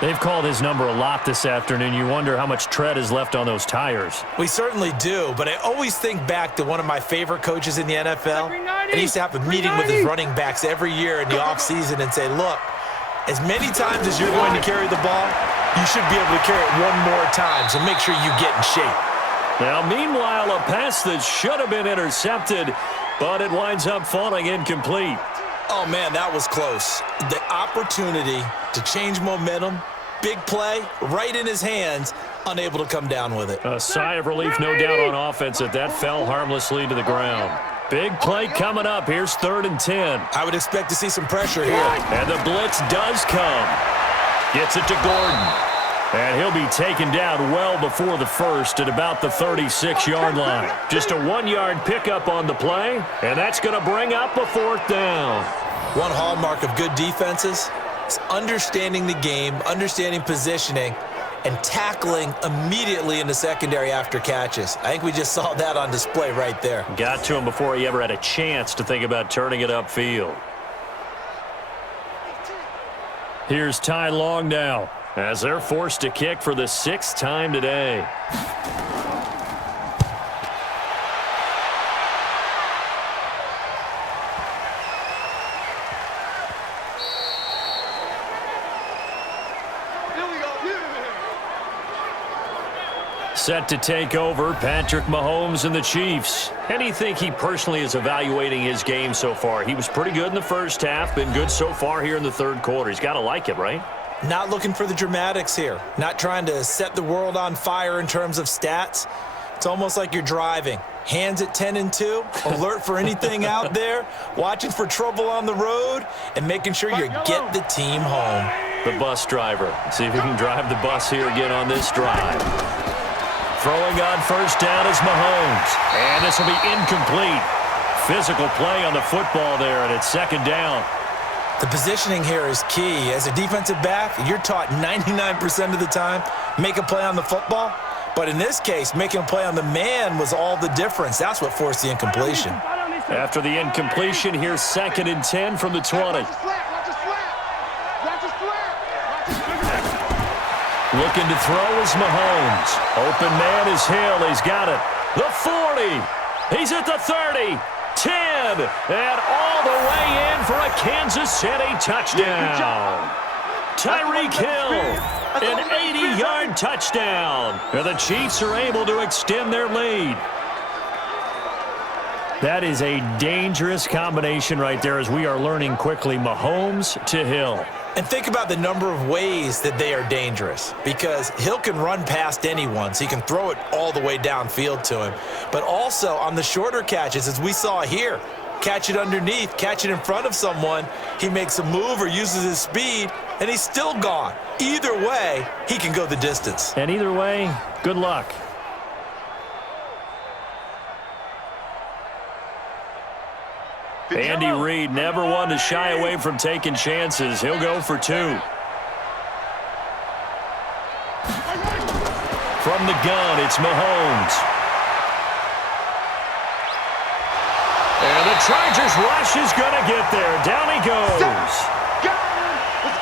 They've called his number a lot this afternoon. You wonder how much tread is left on those tires. We certainly do, but I always think back to one of my favorite coaches in the NFL. And he used to have a meeting with his running backs every year in the offseason and say, look, as many times as you're going to carry the ball, you should be able to carry it one more time, so make sure you get in shape. Now, meanwhile, a pass that should have been intercepted, but it winds up falling incomplete. Oh, man, that was close. The opportunity to change momentum, big play, right in his hands, unable to come down with it. A sigh of relief, no doubt, on offense that fell harmlessly to the ground. Big play coming up. Here's 3rd and 10. I would expect to see some pressure here. And the blitz does come. Gets it to Gordon. And he'll be taken down well before the first at about the 36-yard line. Just a 1-yard pickup on the play, and that's going to bring up a 4th down. One hallmark of good defenses is understanding the game, understanding positioning, and tackling immediately in the secondary after catches. I think we just saw that on display right there. Got to him before he ever had a chance to think about turning it upfield. Here's Ty Long now, as they're forced to kick for the 6th time today. Set to take over, Patrick Mahomes and the Chiefs. How do you think he personally is evaluating his game so far? He was pretty good in the first half, been good so far here in the third quarter. He's got to like it, right? Not looking for the dramatics here. Not trying to set the world on fire in terms of stats. It's almost like you're driving. Hands at 10 and 2, alert for anything out there, watching for trouble on the road, and making sure you get the team home. The bus driver. See if he can drive the bus here again on this drive. Throwing on first down is Mahomes. And this will be incomplete. Physical play on the football there, and it's second down. The positioning here is key. As a defensive back, you're taught 99% of the time, make a play on the football. But in this case, making a play on the man was all the difference. That's what forced the incompletion. After the incompletion, here's 2nd and 10 from the 20. Looking to throw is Mahomes. Open man is Hill. He's got it. The 40. He's at the 30. 10. And all the way in for a Kansas City touchdown. Tyreek Hill. An 80-yard touchdown. And the Chiefs are able to extend their lead. That is a dangerous combination right there as we are learning quickly. Mahomes to Hill. And think about the number of ways that they are dangerous, because Hill can run past anyone, so he can throw it all the way downfield to him. But also on the shorter catches, as we saw here, catch it underneath, catch it in front of someone, he makes a move or uses his speed, and he's still gone. Either way, he can go the distance. And either way, good luck. Andy Reid never one to shy away from taking chances. He'll go for 2. From the gun, it's Mahomes. And the Chargers rush is going to get there. Down he goes.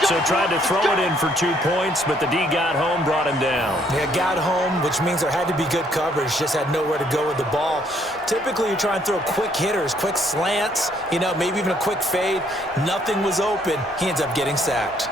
So tried to throw it in for 2 points, but the D got home, brought him down. Yeah, got home, which means there had to be good coverage. Just had nowhere to go with the ball. Typically, you try and throw quick hitters, quick slants, maybe even a quick fade. Nothing was open. He ends up getting sacked.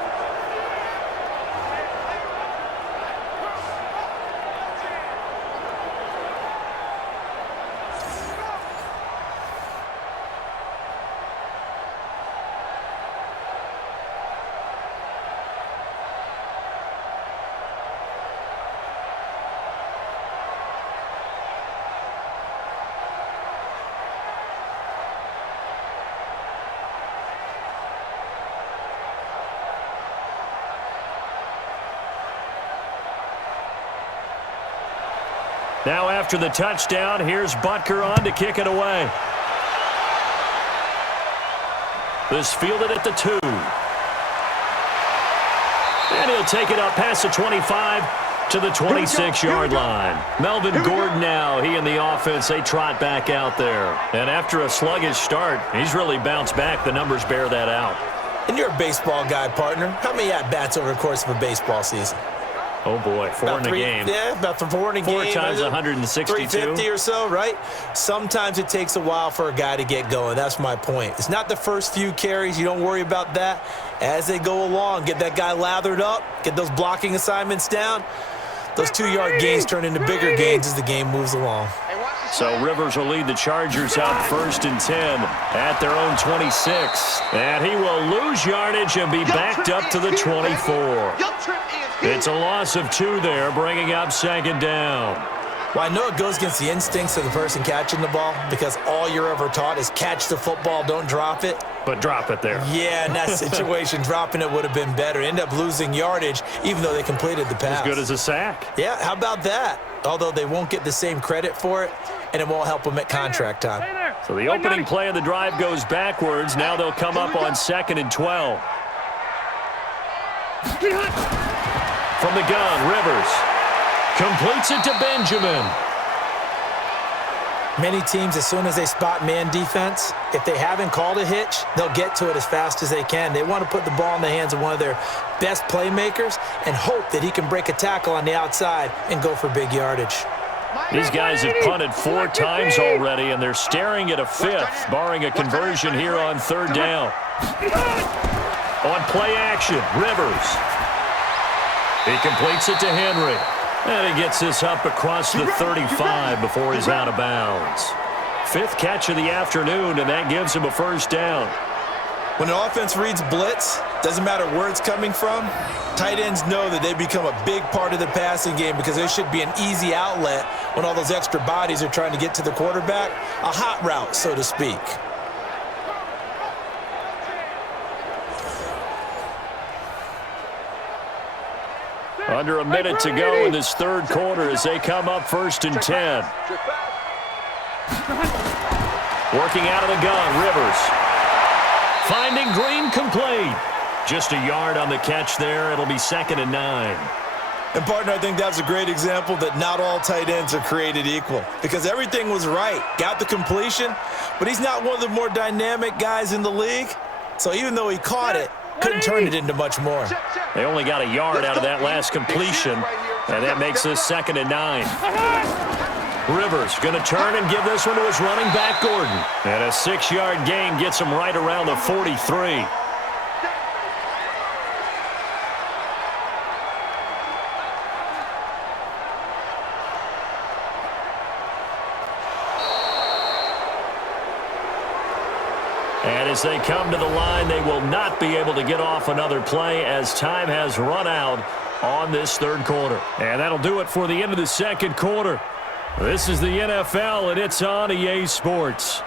Now after the touchdown, here's Butker on to kick it away. This fielded at the 2. And he'll take it up past the 25 to the 26-yard line. Melvin Gordon now, he and the offense, they trot back out there. And after a sluggish start, he's really bounced back. The numbers bear that out. And you're a baseball guy, partner. How many at-bats over the course of a baseball season? Oh, boy, 4 in a game. Yeah, about 4 in a game. 4 times 162. 350 or so, right? Sometimes it takes a while for a guy to get going. That's my point. It's not the first few carries. You don't worry about that. As they go along, get that guy lathered up, get those blocking assignments down. Those 2-yard gains turn into bigger gains as the game moves along. So Rivers will lead the Chargers out 1st and 10 at their own 26. And he will lose yardage and be backed up to the 24. It's a loss of 2 there, bringing up 2nd down. Well, I know it goes against the instincts of the person catching the ball, because all you're ever taught is catch the football, don't drop it. But drop it there. Yeah, in that situation, dropping it would have been better. End up losing yardage, even though they completed the pass. As good as a sack. Yeah, how about that? Although they won't get the same credit for it, and it won't help them at contract time. So the opening play of the drive goes backwards. Now they'll come up on 2nd and 12. From the gun, Rivers completes it to Benjamin. Many teams, as soon as they spot man defense, if they haven't called a hitch, they'll get to it as fast as they can. They want to put the ball in the hands of one of their best playmakers and hope that he can break a tackle on the outside and go for big yardage. These guys have punted 4 times already, and they're staring at a 5th, barring a conversion here on 3rd down. On play action, Rivers. He completes it to Henry. And he gets this up across the 35 before he's out of bounds. 5th catch of the afternoon, and that gives him a first down. When an offense reads blitz, doesn't matter where it's coming from, tight ends know that they become a big part of the passing game because there should be an easy outlet when all those extra bodies are trying to get to the quarterback. A hot route, so to speak. Under a minute to go in this third quarter as they come up 1st and 10. Working out of the gun, Rivers. Finding Green complete. Just a yard on the catch there. It'll be 2nd and 9. And, partner, I think that's a great example that not all tight ends are created equal because everything was right. Got the completion, but he's not one of the more dynamic guys in the league. So even though he caught it, couldn't turn it into much more. They only got a yard out of that last completion, and that makes this 2nd and 9. Rivers going to turn and give this one to his running back, Gordon. And a 6-yard gain gets him right around the 43. And as they come to the line, they will not be able to get off another play as time has run out on this third quarter. And that'll do it for the end of the second quarter. This is the NFL, and it's on EA Sports.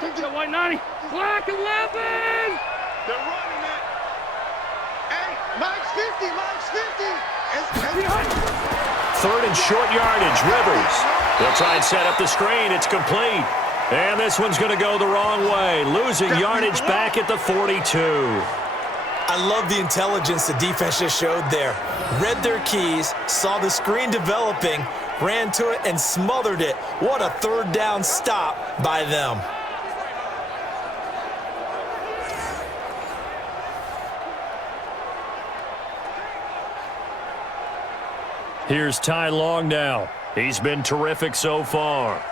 Take the white 90. Black 11. They're running it. Hey, Mike's 50. Mike's 50. 3rd and short yardage, Rivers. They'll try and set up the screen. It's complete. And this one's going to go the wrong way. Losing yardage back at the 42. I love the intelligence the defense just showed there. Read their keys, saw the screen developing, ran to it, and smothered it. What a third down stop by them. Here's Ty Long now. He's been terrific so far.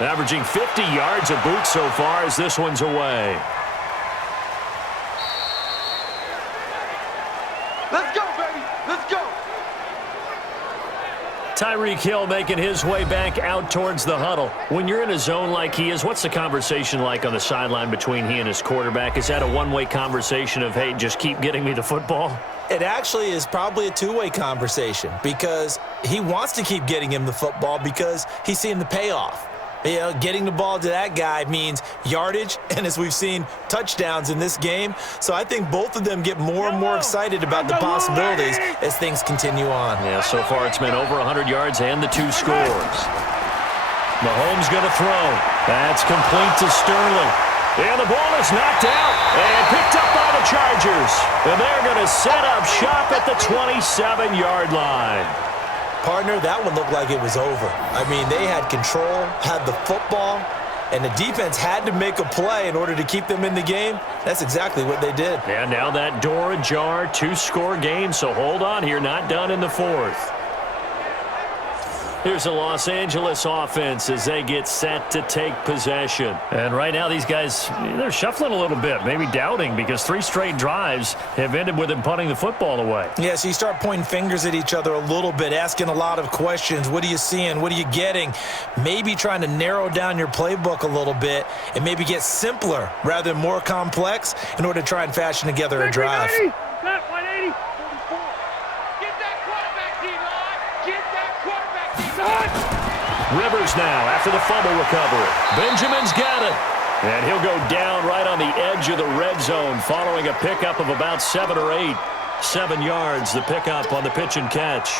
Averaging 50 yards a boot so far as this one's away. Let's go, baby. Let's go. Tyreek Hill making his way back out towards the huddle. When you're in a zone like he is, what's the conversation like on the sideline between he and his quarterback? Is that a one-way conversation of, hey, just keep getting me the football? It actually is probably a two-way conversation because he wants to keep getting him the football because he's seeing the payoff. You know, getting the ball to that guy means yardage, and as we've seen, touchdowns in this game. So I think both of them get more and more excited about the possibilities as things continue on. Yeah, so far it's been over 100 yards and the 2 scores. Mahomes going to throw. That's complete to Sterling. And the ball is knocked out and picked up by the Chargers. And they're going to set up shop at the 27-yard line. Partner, that one looked like it was over. I mean, they had control, had the football, and the defense had to make a play in order to keep them in the game. That's exactly what they did. And now that door ajar, 2-score game, so hold on here, not done in the 4th. Here's the Los Angeles offense as they get set to take possession. And right now these guys, they're shuffling a little bit, maybe doubting because 3 straight drives have ended with them punting the football away. Yeah, so you start pointing fingers at each other a little bit, asking a lot of questions. What are you seeing? What are you getting? Maybe trying to narrow down your playbook a little bit and maybe get simpler rather than more complex in order to try and fashion together a drive. 180. Rivers now after the fumble recovery. Benjamin's got it. And he'll go down right on the edge of the red zone following a pickup of about 7 or 8. 7 yards, the pickup on the pitch and catch.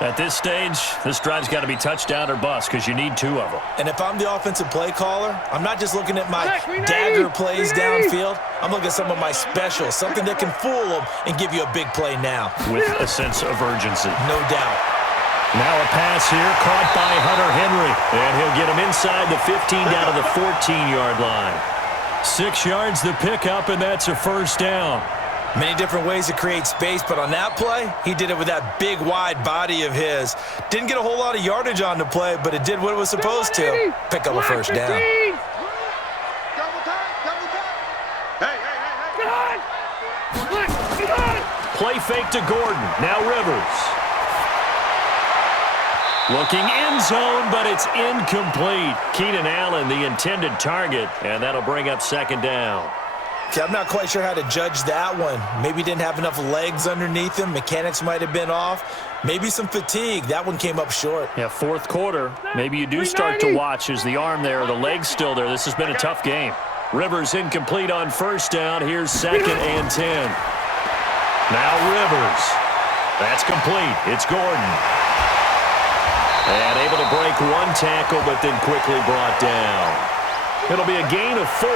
At this stage, this drive's got to be touchdown or bust because you need 2 of them. And if I'm the offensive play caller, I'm not just looking at my dagger plays downfield. I'm looking at some of my specials, something that can fool them and give you a big play now. With a sense of urgency. No doubt. Now a pass here caught by Hunter Henry. And he'll get him inside the 15 down to the 14-yard line. 6 yards the pickup, and that's a first down. Many different ways to create space, but on that play, he did it with that big, wide body of his. Didn't get a whole lot of yardage on the play, but it did what it was supposed to. Pick up a first down. Double time. Hey. Play fake to Gordon. Now Rivers. Looking end zone, but it's incomplete. Keenan Allen, the intended target, and that'll bring up second down. Okay, I'm not quite sure how to judge that one. Maybe didn't have enough legs underneath him. Mechanics might have been off. Maybe some fatigue. That one came up short. Yeah, fourth quarter. Maybe you do start to watch as the arm there, the leg's still there. This has been a tough game. Rivers incomplete on first down. Here's 2nd and 10. Now Rivers. That's complete. It's Gordon. And able to break one tackle, but then quickly brought down. It'll be a gain of 4,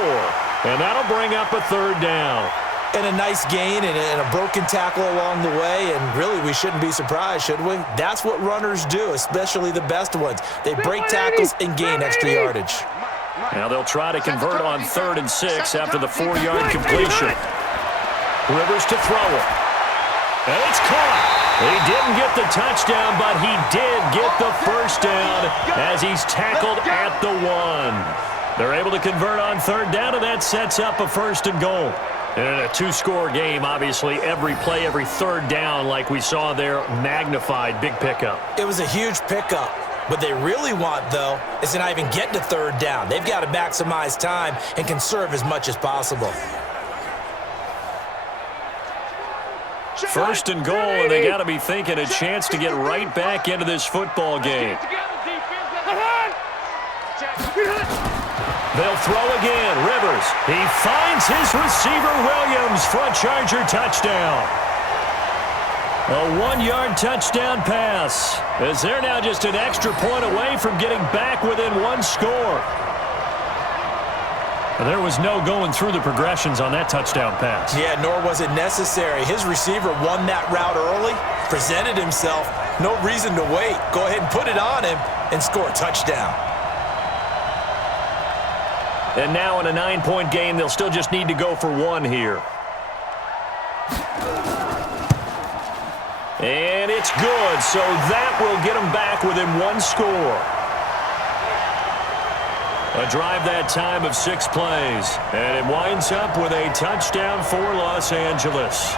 and that'll bring up a third down. And a nice gain and a broken tackle along the way, and really we shouldn't be surprised, should we? That's what runners do, especially the best ones. They break tackles and gain extra yardage. Now they'll try to convert on 3rd and 6 after the 4-yard completion. Rivers to throw it. And it's caught. He didn't get the touchdown, but he did get the first down as he's tackled at the 1. They're able to convert on 3rd down, and that sets up a 1st and goal. And a 2-score game, obviously, every play, every 3rd down, like we saw there, magnified, big pickup. It was a huge pickup. What they really want, though, is to not even get to 3rd down. They've got to maximize time and conserve as much as possible. 1st and goal, and they got to be thinking a chance to get right back into this football game. They'll throw again. Rivers. He finds his receiver, Williams, for a Charger touchdown. A 1-yard touchdown pass, as they're now just an extra point away from getting back within 1 score. There was no going through the progressions on that touchdown pass. Yeah, nor was it necessary. His receiver won that route early, presented himself. No reason to wait. Go ahead and put it on him and score a touchdown. And now in a 9-point game, they'll still just need to go for 1 here. And it's good, so that will get them back within 1 score. A drive that time of 6 plays, and it winds up with a touchdown for Los Angeles.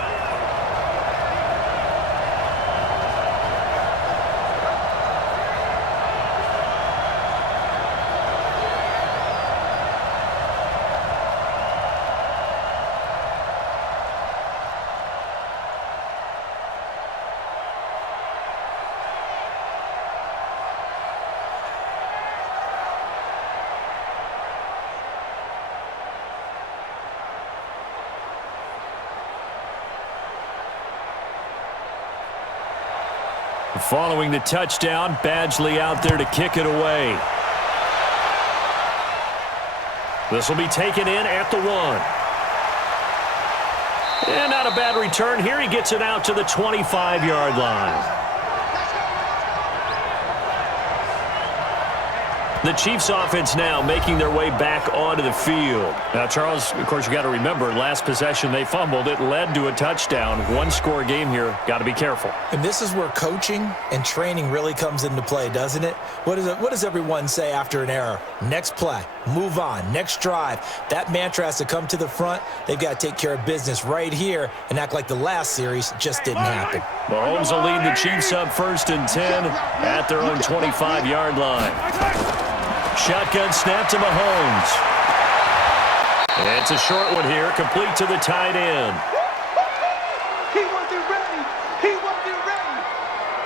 Following the touchdown, Badgley out there to kick it away. This will be taken in at the 1. And not a bad return here. He gets it out to the 25-yard line. The Chiefs offense now making their way back onto the field. Now, Charles, of course, you got to remember, last possession they fumbled. It led to a touchdown. 1-score game here. Got to be careful. And this is where coaching and training really comes into play, doesn't it? What does everyone say after an error? Next play, move on, next drive. That mantra has to come to the front. They've got to take care of business right here and act like the last series just didn't happen. Mahomes will lead the Chiefs up 1st and 10 at their own 25-yard line. Shotgun snap to Mahomes. It's a short one here, complete to the tight end. He wasn't ready. He wasn't ready.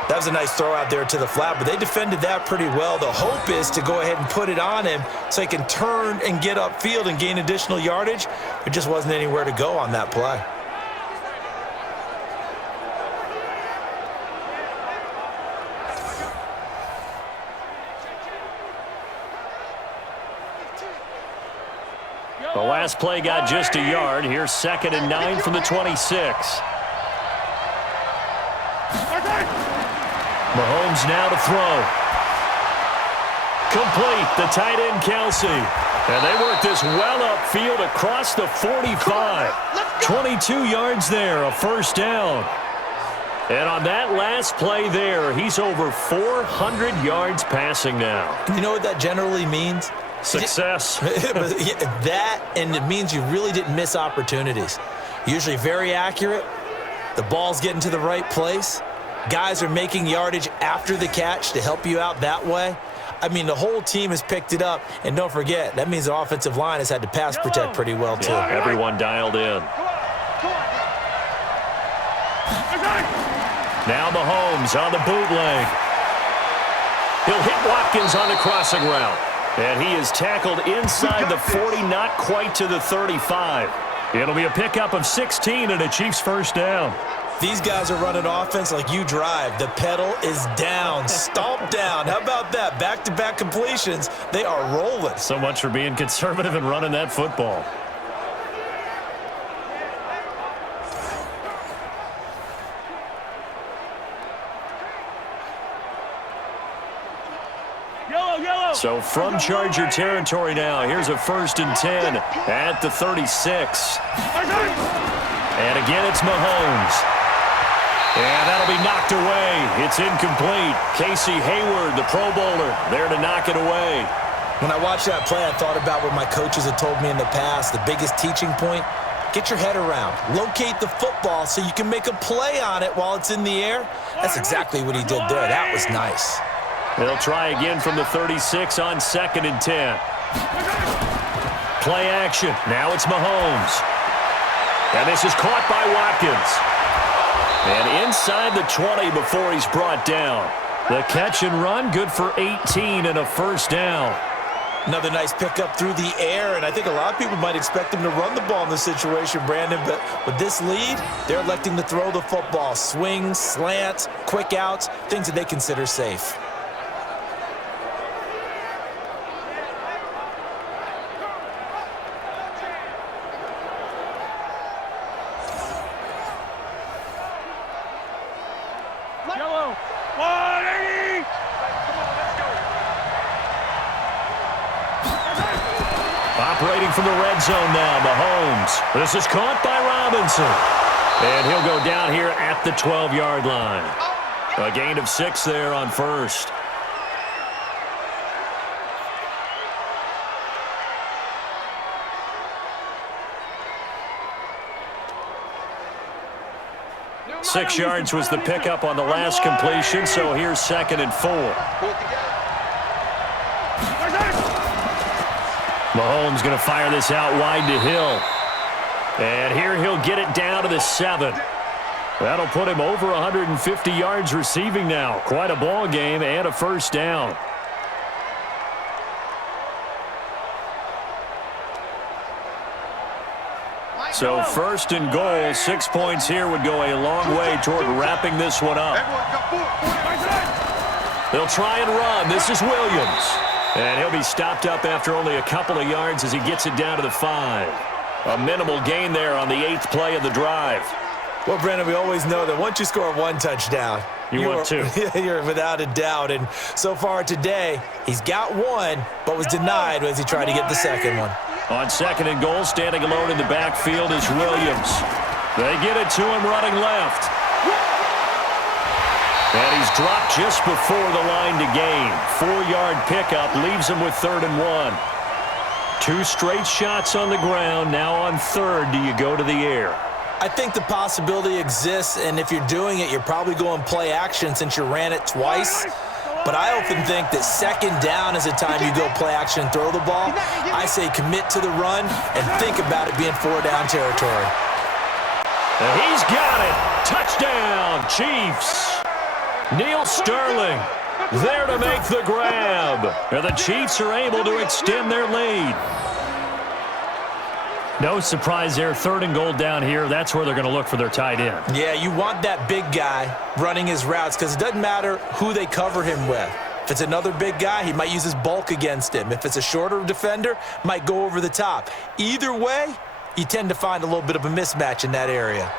That was a nice throw out there to the flat, but they defended that pretty well. The hope is to go ahead and put it on him so he can turn and get upfield and gain additional yardage. There just wasn't anywhere to go on that play. The last play got just a yard. Here's 2nd and 9 from the 26. Mahomes now to throw. Complete. The tight end, Kelsey. And they work this well upfield across the 45. 22 yards there, a first down. And on that last play there, he's over 400 yards passing now. You know what that generally means? Success. That, and it means you really didn't miss opportunities. Usually very accurate. The ball's getting to the right place. Guys are making yardage after the catch to help you out that way. I mean, the whole team has picked it up. And don't forget, that means the offensive line has had to pass protect pretty well, too. Yeah, everyone dialed in. Now Mahomes on the bootleg. He'll hit Watkins on the crossing route. And he is tackled inside the 40, not quite to the 35. It'll be a pickup of 16 and a Chiefs first down. These guys are running offense like you drive. The pedal is down, stomp down. How about that? Back-to-back completions. They are rolling. So much for being conservative and running that football. So from Charger territory now, here's a 1st and 10 at the 36. And again, it's Mahomes. And that'll be knocked away. It's incomplete. Casey Hayward, the Pro Bowler, there to knock it away. When I watched that play, I thought about what my coaches had told me in the past. The biggest teaching point, get your head around. Locate the football so you can make a play on it while it's in the air. That's exactly what he did there. That was nice. They'll try again from the 36 on 2nd and 10. Play action. Now it's Mahomes. And this is caught by Watkins. And inside the 20 before he's brought down. The catch and run, good for 18 and a first down. Another nice pickup through the air, and I think a lot of people might expect him to run the ball in this situation, Brandon, but with this lead, they're electing to throw the football. Swings, slants, quick outs, things that they consider safe. Operating from the red zone now, Mahomes. This is caught by Robinson. And he'll go down here at the 12-yard line. A gain of 6 there on first. Six yards was the pickup on the last completion, so here's 2nd and 4. Mahomes going to fire this out wide to Hill. And here he'll get it down to the 7. That'll put him over 150 yards receiving now. Quite a ball game and a first down. So 1st and goal, 6 points here would go a long way toward wrapping this one up. They'll try and run. This is Williams. And he'll be stopped up after only a couple of yards as he gets it down to the 5. A minimal gain there on the 8th play of the drive. Well, Brandon, we always know that once you score one touchdown, want two. You're without a doubt. And so far today, he's got one, but was denied as he tried to get the second one. On 2nd and goal, standing alone in the backfield is Williams. They get it to him running left. And he's dropped just before the line to gain. 4-yard pickup leaves him with 3rd and 1. 2 straight shots on the ground. Now on 3rd, do you go to the air? I think the possibility exists, and if you're doing it, you're probably going play action since you ran it twice. But I often think that 2nd down is a time you go play action and throw the ball. I say commit to the run and think about it being 4-down territory. And he's got it. Touchdown, Chiefs. Neil Sterling there to make the grab. And the Chiefs are able to extend their lead. No surprise there. 3rd and goal down here. That's where they're going to look for their tight end. Yeah, you want that big guy running his routes because it doesn't matter who they cover him with. If it's another big guy, he might use his bulk against him. If it's a shorter defender, might go over the top. Either way, you tend to find a little bit of a mismatch in that area.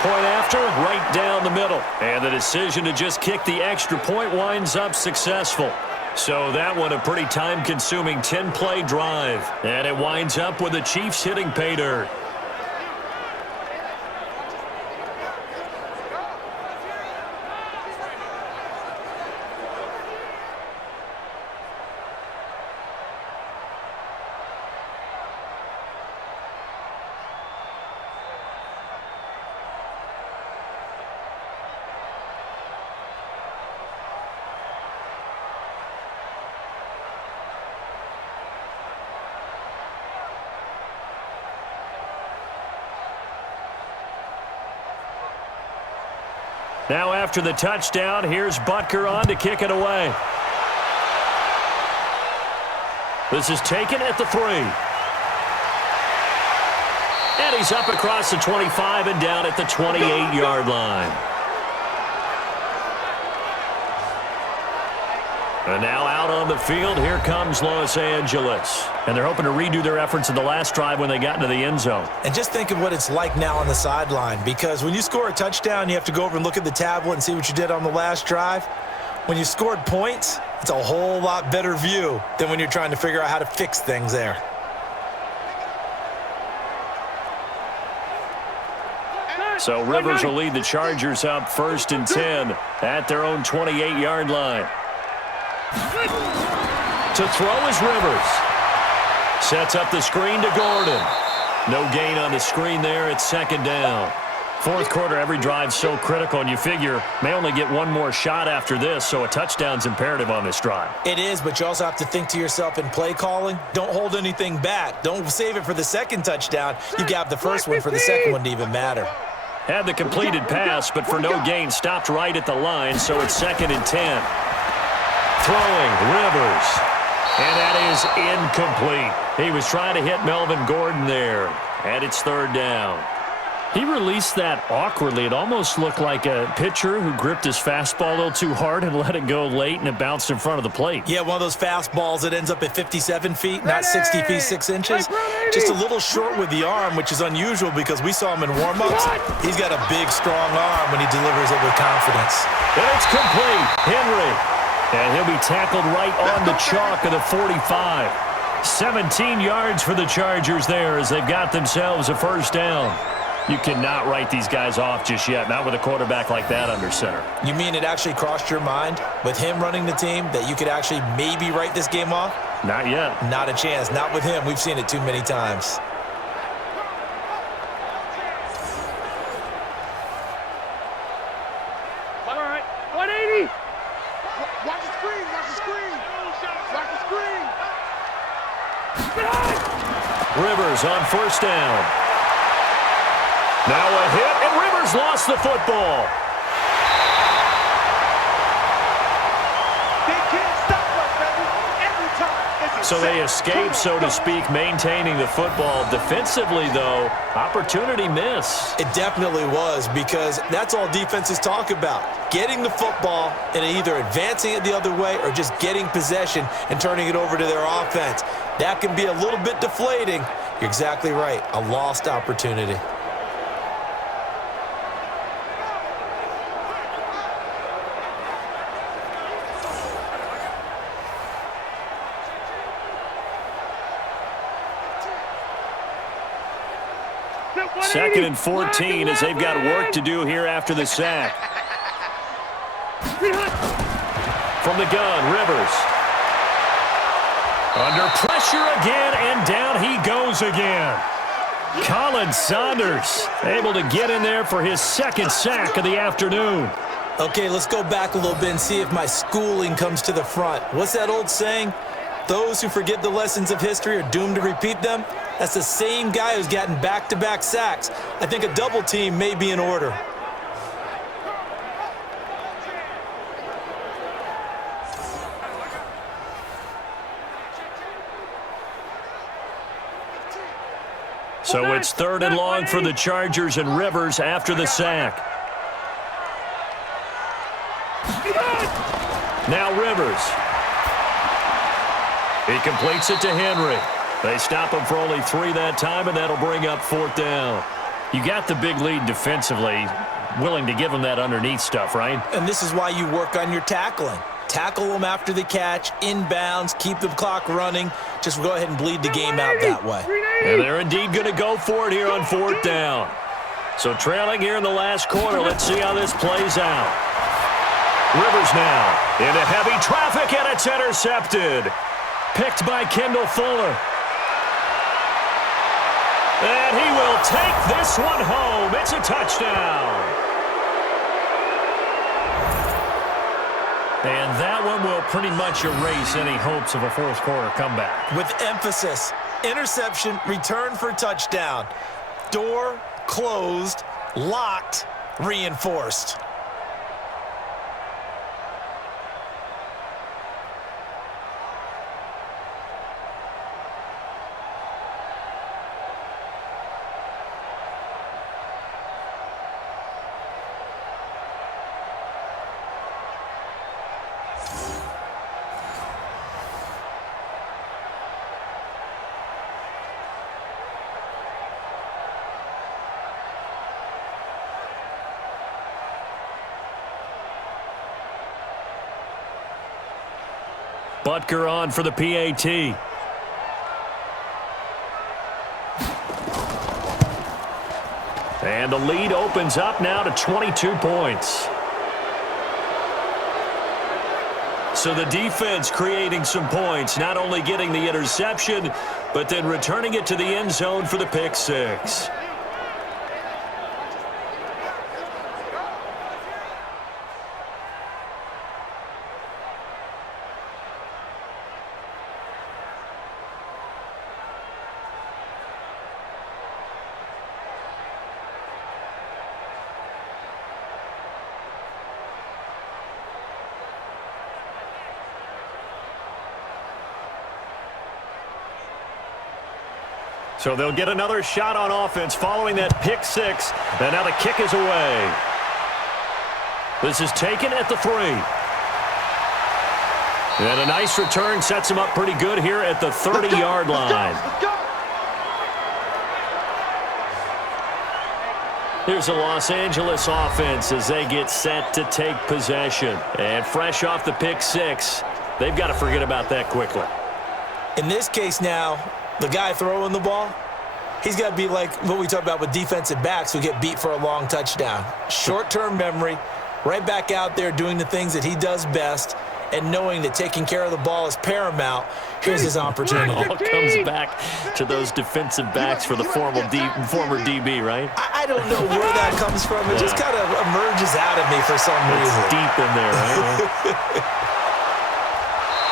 Point after, right down the middle. And the decision to just kick the extra point winds up successful. So that one a pretty time-consuming 10-play drive. And it winds up with the Chiefs hitting pay dirt. Now after the touchdown, here's Butker on to kick it away. This is taken at the 3. And he's up across the 25 and down at the 28-yard line. And now out on the field, here comes Los Angeles. And they're hoping to redo their efforts in the last drive when they got into the end zone. And just think of what it's like now on the sideline, because when you score a touchdown, you have to go over and look at the tablet and see what you did on the last drive. When you scored points, it's a whole lot better view than when you're trying to figure out how to fix things there. So Rivers will lead the Chargers up 1st and 10 at their own 28-yard line. To throw is Rivers. Sets up the screen to Gordon. No gain on the screen there. It's 2nd down. 4th quarter, every drive so critical, and you figure may only get one more shot after this, so a touchdown's imperative on this drive. It is, but you also have to think to yourself in play calling, don't hold anything back. Don't save it for the second touchdown. You got the first one for the second one to even matter. Had the completed pass, but for no gain, stopped right at the line, so it's 2nd and 10. Throwing, Rivers. And that is incomplete. He was trying to hit Melvin Gordon there. And it's 3rd down. He released that awkwardly. It almost looked like a pitcher who gripped his fastball a little too hard and let it go late, and it bounced in front of the plate. Yeah, one of those fastballs that ends up at 57 feet, not 60 feet, 6 inches. Just a little short with the arm, which is unusual because we saw him in warm-ups. He's got a big, strong arm when he delivers it with confidence. And it's complete. Henry. And he'll be tackled right on the chalk of the 45. 17 yards for the Chargers there as they've got themselves a 1st down. You cannot write these guys off just yet, not with a quarterback like that under center. You mean it actually crossed your mind with him running the team that you could actually maybe write this game off? Not yet. Not a chance. Not with him. We've seen it too many times. All right, 180. Watch the screen. Watch the screen. Watch the screen. Rivers on 1st down. Now a hit, and Rivers lost the football. They can't stop us, baby. Every time it's a So they sack. escape, so to speak, maintaining the football. Defensively, though, opportunity miss. It definitely was, because that's all defenses talk about. Getting the football and either advancing it the other way or just getting possession and turning it over to their offense. That can be a little bit deflating. You're exactly right. A lost opportunity. Second and 14 as they've got work to do here after the sack. From the gun, Rivers. Under pressure again, and down he goes again. Colin Saunders able to get in there for his 2nd sack of the afternoon. Okay, let's go back a little bit and see if my schooling comes to the front. What's that old saying? Those who forget the lessons of history are doomed to repeat them. That's the same guy who's gotten back-to-back sacks. I think a double team may be in order. So it's 3rd and long for the Chargers, and Rivers after the sack. Now Rivers. He completes it to Henry. They stop him for only 3 that time, and that'll bring up 4th down. You got the big lead defensively. willing to give him that underneath stuff, right? And this is why you work on your tackling. Tackle them after the catch, inbounds, keep the clock running. Just go ahead and bleed the game out that way. And they're indeed going to go for it here on 4th down. So trailing here in the last quarter. Let's see how this plays out. Rivers now into heavy traffic, and it's intercepted. Picked by Kendall Fuller. And he will take this one home. It's a touchdown. And that one will pretty much erase any hopes of a fourth quarter comeback. With emphasis, interception, return for touchdown. Door closed, locked, reinforced. Butker on for the PAT. And the lead opens up now to 22 points. So the defense creating some points, not only getting the interception, but then returning it to the end zone for the pick six. So they'll get another shot on offense following that pick six. And now the kick is away. This is taken at the 3. And a nice return sets him up pretty good here at the 30-yard line. Here's the Los Angeles offense as they get set to take possession. And fresh off the pick six, they've got to forget about that quickly. In this case now, the guy throwing the ball, he's got to be like what we talk about with defensive backs who get beat for a long touchdown. Short-term memory, right back out there doing the things that he does best, and knowing that taking care of the ball is paramount. Here's his opportunity. All comes back to those defensive backs for the former DB, right? I don't know where that comes from. It just kind of emerges out of me for some reason. It's deep in there, right?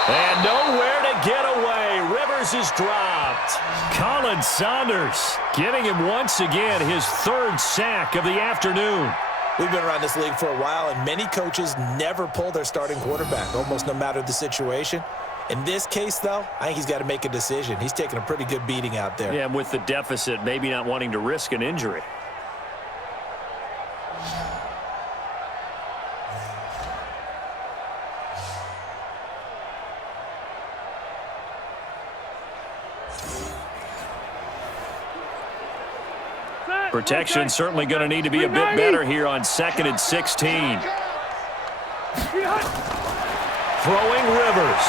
And nowhere to get away. Rivers is dropped. Colin Saunders getting him once again his 3rd sack of the afternoon. We've been around this league for a while, and many coaches never pull their starting quarterback, almost no matter the situation. In this case, though, I think he's got to make a decision. He's taking a pretty good beating out there. Yeah, and with the deficit, maybe not wanting to risk an injury. Protection certainly going to need to be a bit better here on 2nd and 16. Throwing Rivers.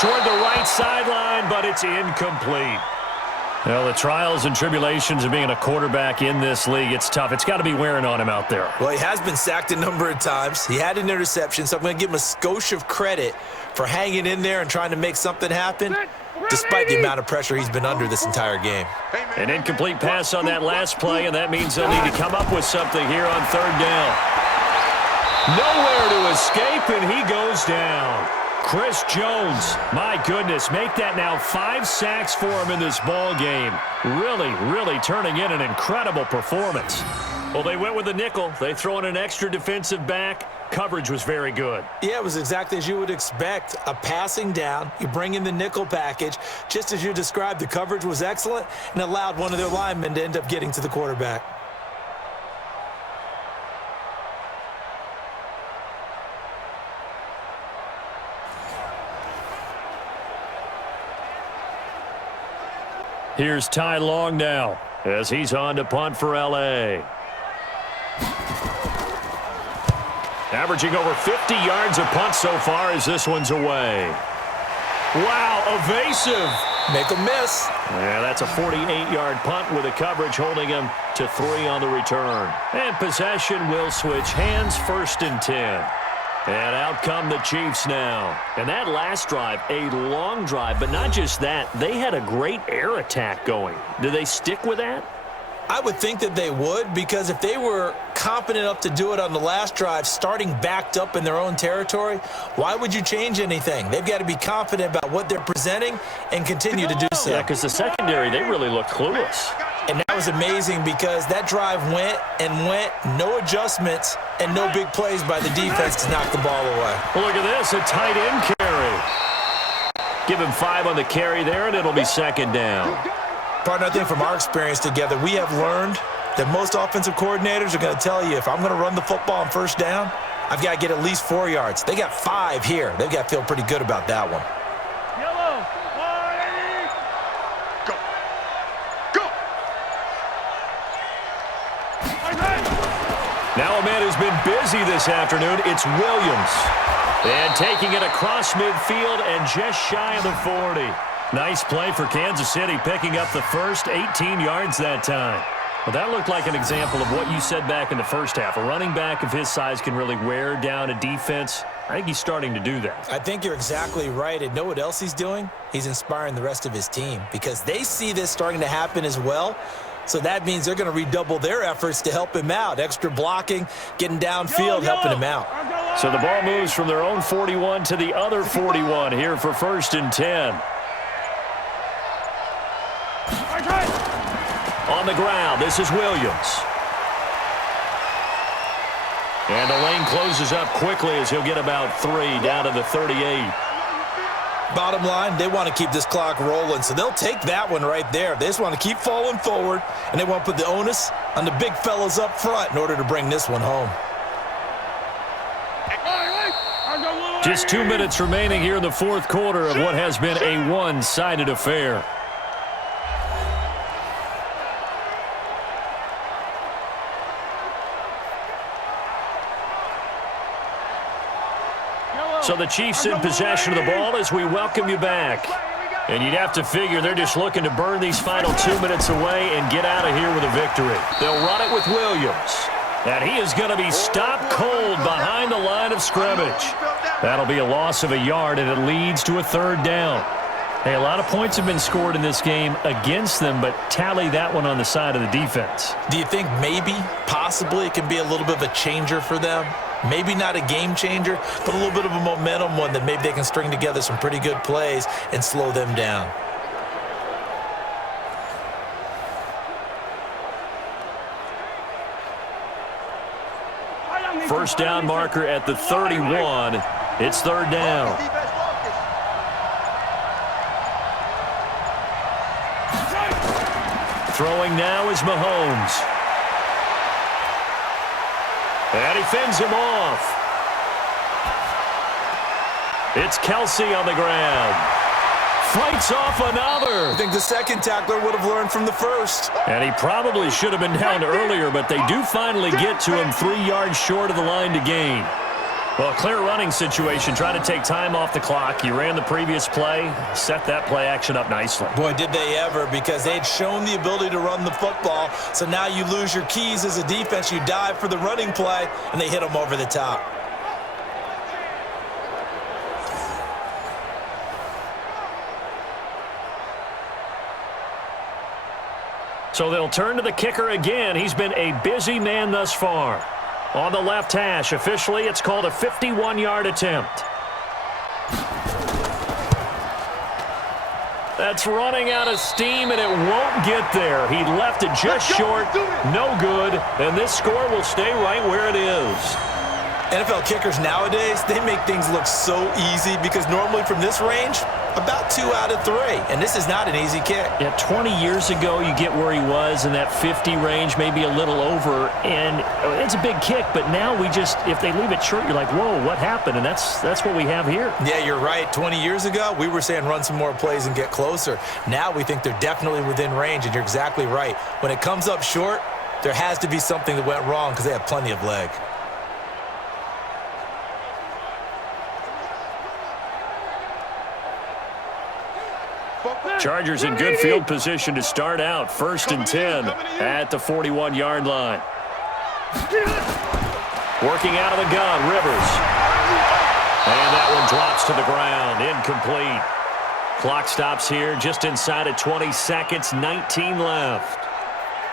Toward the right sideline, but it's incomplete. Well, the trials and tribulations of being a quarterback in this league, it's tough. It's got to be wearing on him out there. Well, he has been sacked a number of times. He had an interception, so I'm going to give him a skosh of credit for hanging in there and trying to make something happen, despite the amount of pressure he's been under this entire game. An incomplete pass on that last play, and that means they'll need to come up with something here on 3rd down. Nowhere to escape, and he goes down. Chris Jones, my goodness, make that now 5 sacks for him in this ball game. Really turning in an incredible performance. Well, they went with the nickel. They throw in an extra defensive back. Coverage was very good. Yeah, it was exactly as you would expect. A passing down, you bring in the nickel package. Just as you described, the coverage was excellent and allowed one of their linemen to end up getting to the quarterback. Here's Ty Long now. as he's on to punt for L.A. Averaging over 50 yards a punt so far as this one's away. Wow, evasive. Make him miss. Yeah, that's a 48-yard punt with a coverage holding him to 3 on the return. And possession will switch hands, 1st and 10. And out come the Chiefs now. And that last drive, a long drive, but not just that. They had a great air attack going. Do they stick with that? I would think that they would, because if they were confident enough to do it on the last drive, starting backed up in their own territory, why would you change anything? They've got to be confident about what they're presenting and continue to do so. Yeah, because the secondary, they really looked clueless. And that was amazing because that drive went and went, no adjustments and no big plays by the defense to knock the ball away. Well, look at this, a tight end carry. Give him 5 on the carry there, and it'll be 2nd down. Partner, I think from our experience together, we have learned that most offensive coordinators are going to tell you, if I'm going to run the football on 1st down, I've got to get at least 4 yards. They got 5 here. They've got to feel pretty good about that one. Yellow. Go. Go. Now a man who's been busy this afternoon, it's Williams. And taking it across midfield and just shy of the 40. Nice play for Kansas City, picking up the first 18 yards that time. Well, that looked like an example of what you said back in the first half. A running back of his size can really wear down a defense. I think he's starting to do that. I think you're exactly right. And know what else he's doing? He's inspiring the rest of his team because they see this starting to happen as well. So that means they're going to redouble their efforts to help him out. Extra blocking, getting downfield, helping him out. So the ball moves from their own 41 to the other 41 here for 1st and 10. On the ground, this is Williams. And the lane closes up quickly as he'll get about 3 down to the 38. Bottom line, they want to keep this clock rolling, so they'll take that one right there. They just want to keep falling forward, and they want to put the onus on the big fellas up front in order to bring this one home. Just 2 minutes remaining here in the 4th quarter of what has been a one-sided affair. So the Chiefs in possession of the ball as we welcome you back. And you'd have to figure they're just looking to burn these final 2 minutes away and get out of here with a victory. They'll run it with Williams. And he is going to be stopped cold behind the line of scrimmage. That'll be a loss of a yard, and it leads to a 3rd down. Hey, a lot of points have been scored in this game against them, but tally that one on the side of the defense. Do you think maybe, possibly, it can be a little bit of a changer for them? Maybe not a game changer, but a little bit of a momentum one that maybe they can string together some pretty good plays and slow them down. First down marker at the 31. It's 3rd down. Throwing now is Mahomes. And he fends him off. It's Kelsey on the ground. Fights off another. I think the second tackler would have learned from the first. And he probably should have been down earlier, but they do finally get to him 3 yards short of the line to gain. Well, a clear running situation, trying to take time off the clock. He ran the previous play, set that play action up nicely. Boy, did they ever, because they'd shown the ability to run the football. So now you lose your keys as a defense. You dive for the running play, and they hit them over the top. So they'll turn to the kicker again. He's been a busy man thus far. On the left hash, officially, it's called a 51-yard attempt. That's running out of steam, and it won't get there. He left it just short, no good, and this score will stay right where it is. NFL kickers nowadays, they make things look so easy because normally from this range, about 2 out of 3. And this is not an easy kick. Yeah, 20 years ago, you get where he was in that 50 range, maybe a little over, and it's a big kick. But now if they leave it short, you're like, whoa, what happened? And that's what we have here. Yeah, you're right. 20 years ago, we were saying run some more plays and get closer. Now we think they're definitely within range, and you're exactly right. When it comes up short, there has to be something that went wrong because they have plenty of leg. Chargers in good field position to start out. 1st and 10 at the 41-yard line. Working out of the gun, Rivers. And that one drops to the ground. Incomplete. Clock stops here just inside of 20 seconds. 19 left.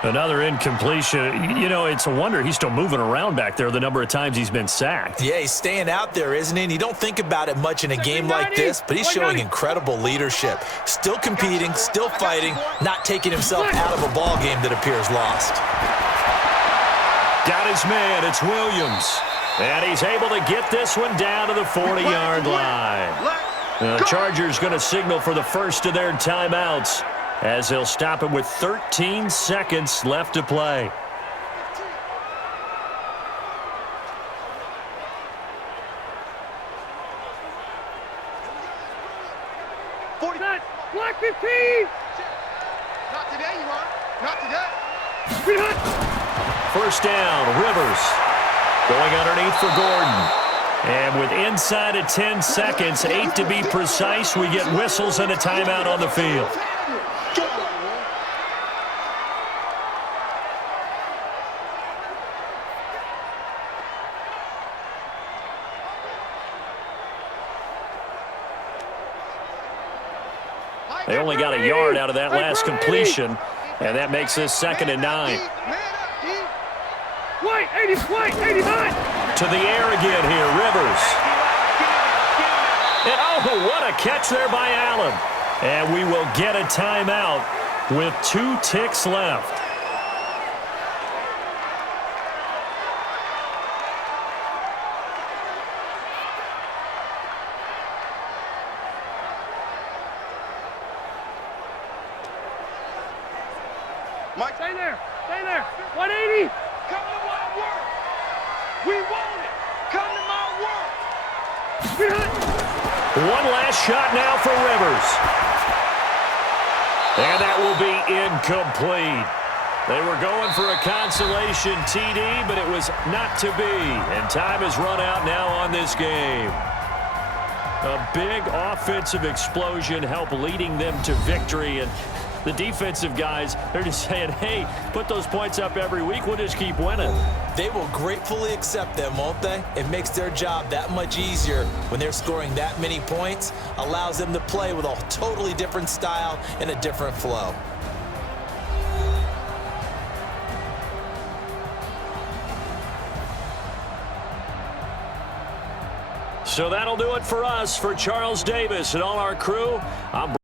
Another incompletion. You know, it's a wonder he's still moving around back there the number of times he's been sacked. Yeah, he's staying out there, isn't he? And you don't think about it much in a game like this, but he's showing incredible leadership. Still competing, still fighting, not taking himself out of a ball game that appears lost. Got his man. It's Williams. And he's able to get this one down to the 40-yard line. The Chargers going to signal for the first of their timeouts, as they'll stop him with 13 seconds left to play. Black 15! Not today, you are. Not today. First down, Rivers. Going underneath for Gordon. And with inside of 10 seconds, 8 to be precise, we get whistles and a timeout on the field. They only got a yard out of that last completion, and that makes this 2nd and 9. White, 89! To the air again here, Rivers. And oh, what a catch there by Allen. And we will get a timeout with 2 ticks left. Mike, stay there. 180. Come to my work. We want it. Come to my work. One last shot now for Rivers. And that will be incomplete. They were going for a consolation TD, but it was not to be. And time has run out now on this game. A big offensive explosion helped leading them to victory. And the defensive guys, they're just saying, hey, put those points up every week. We'll just keep winning. They will gratefully accept them, won't they? It makes their job that much easier when they're scoring that many points. Allows them to play with a totally different style and a different flow. So that'll do it for us. For Charles Davis and all our crew, I'm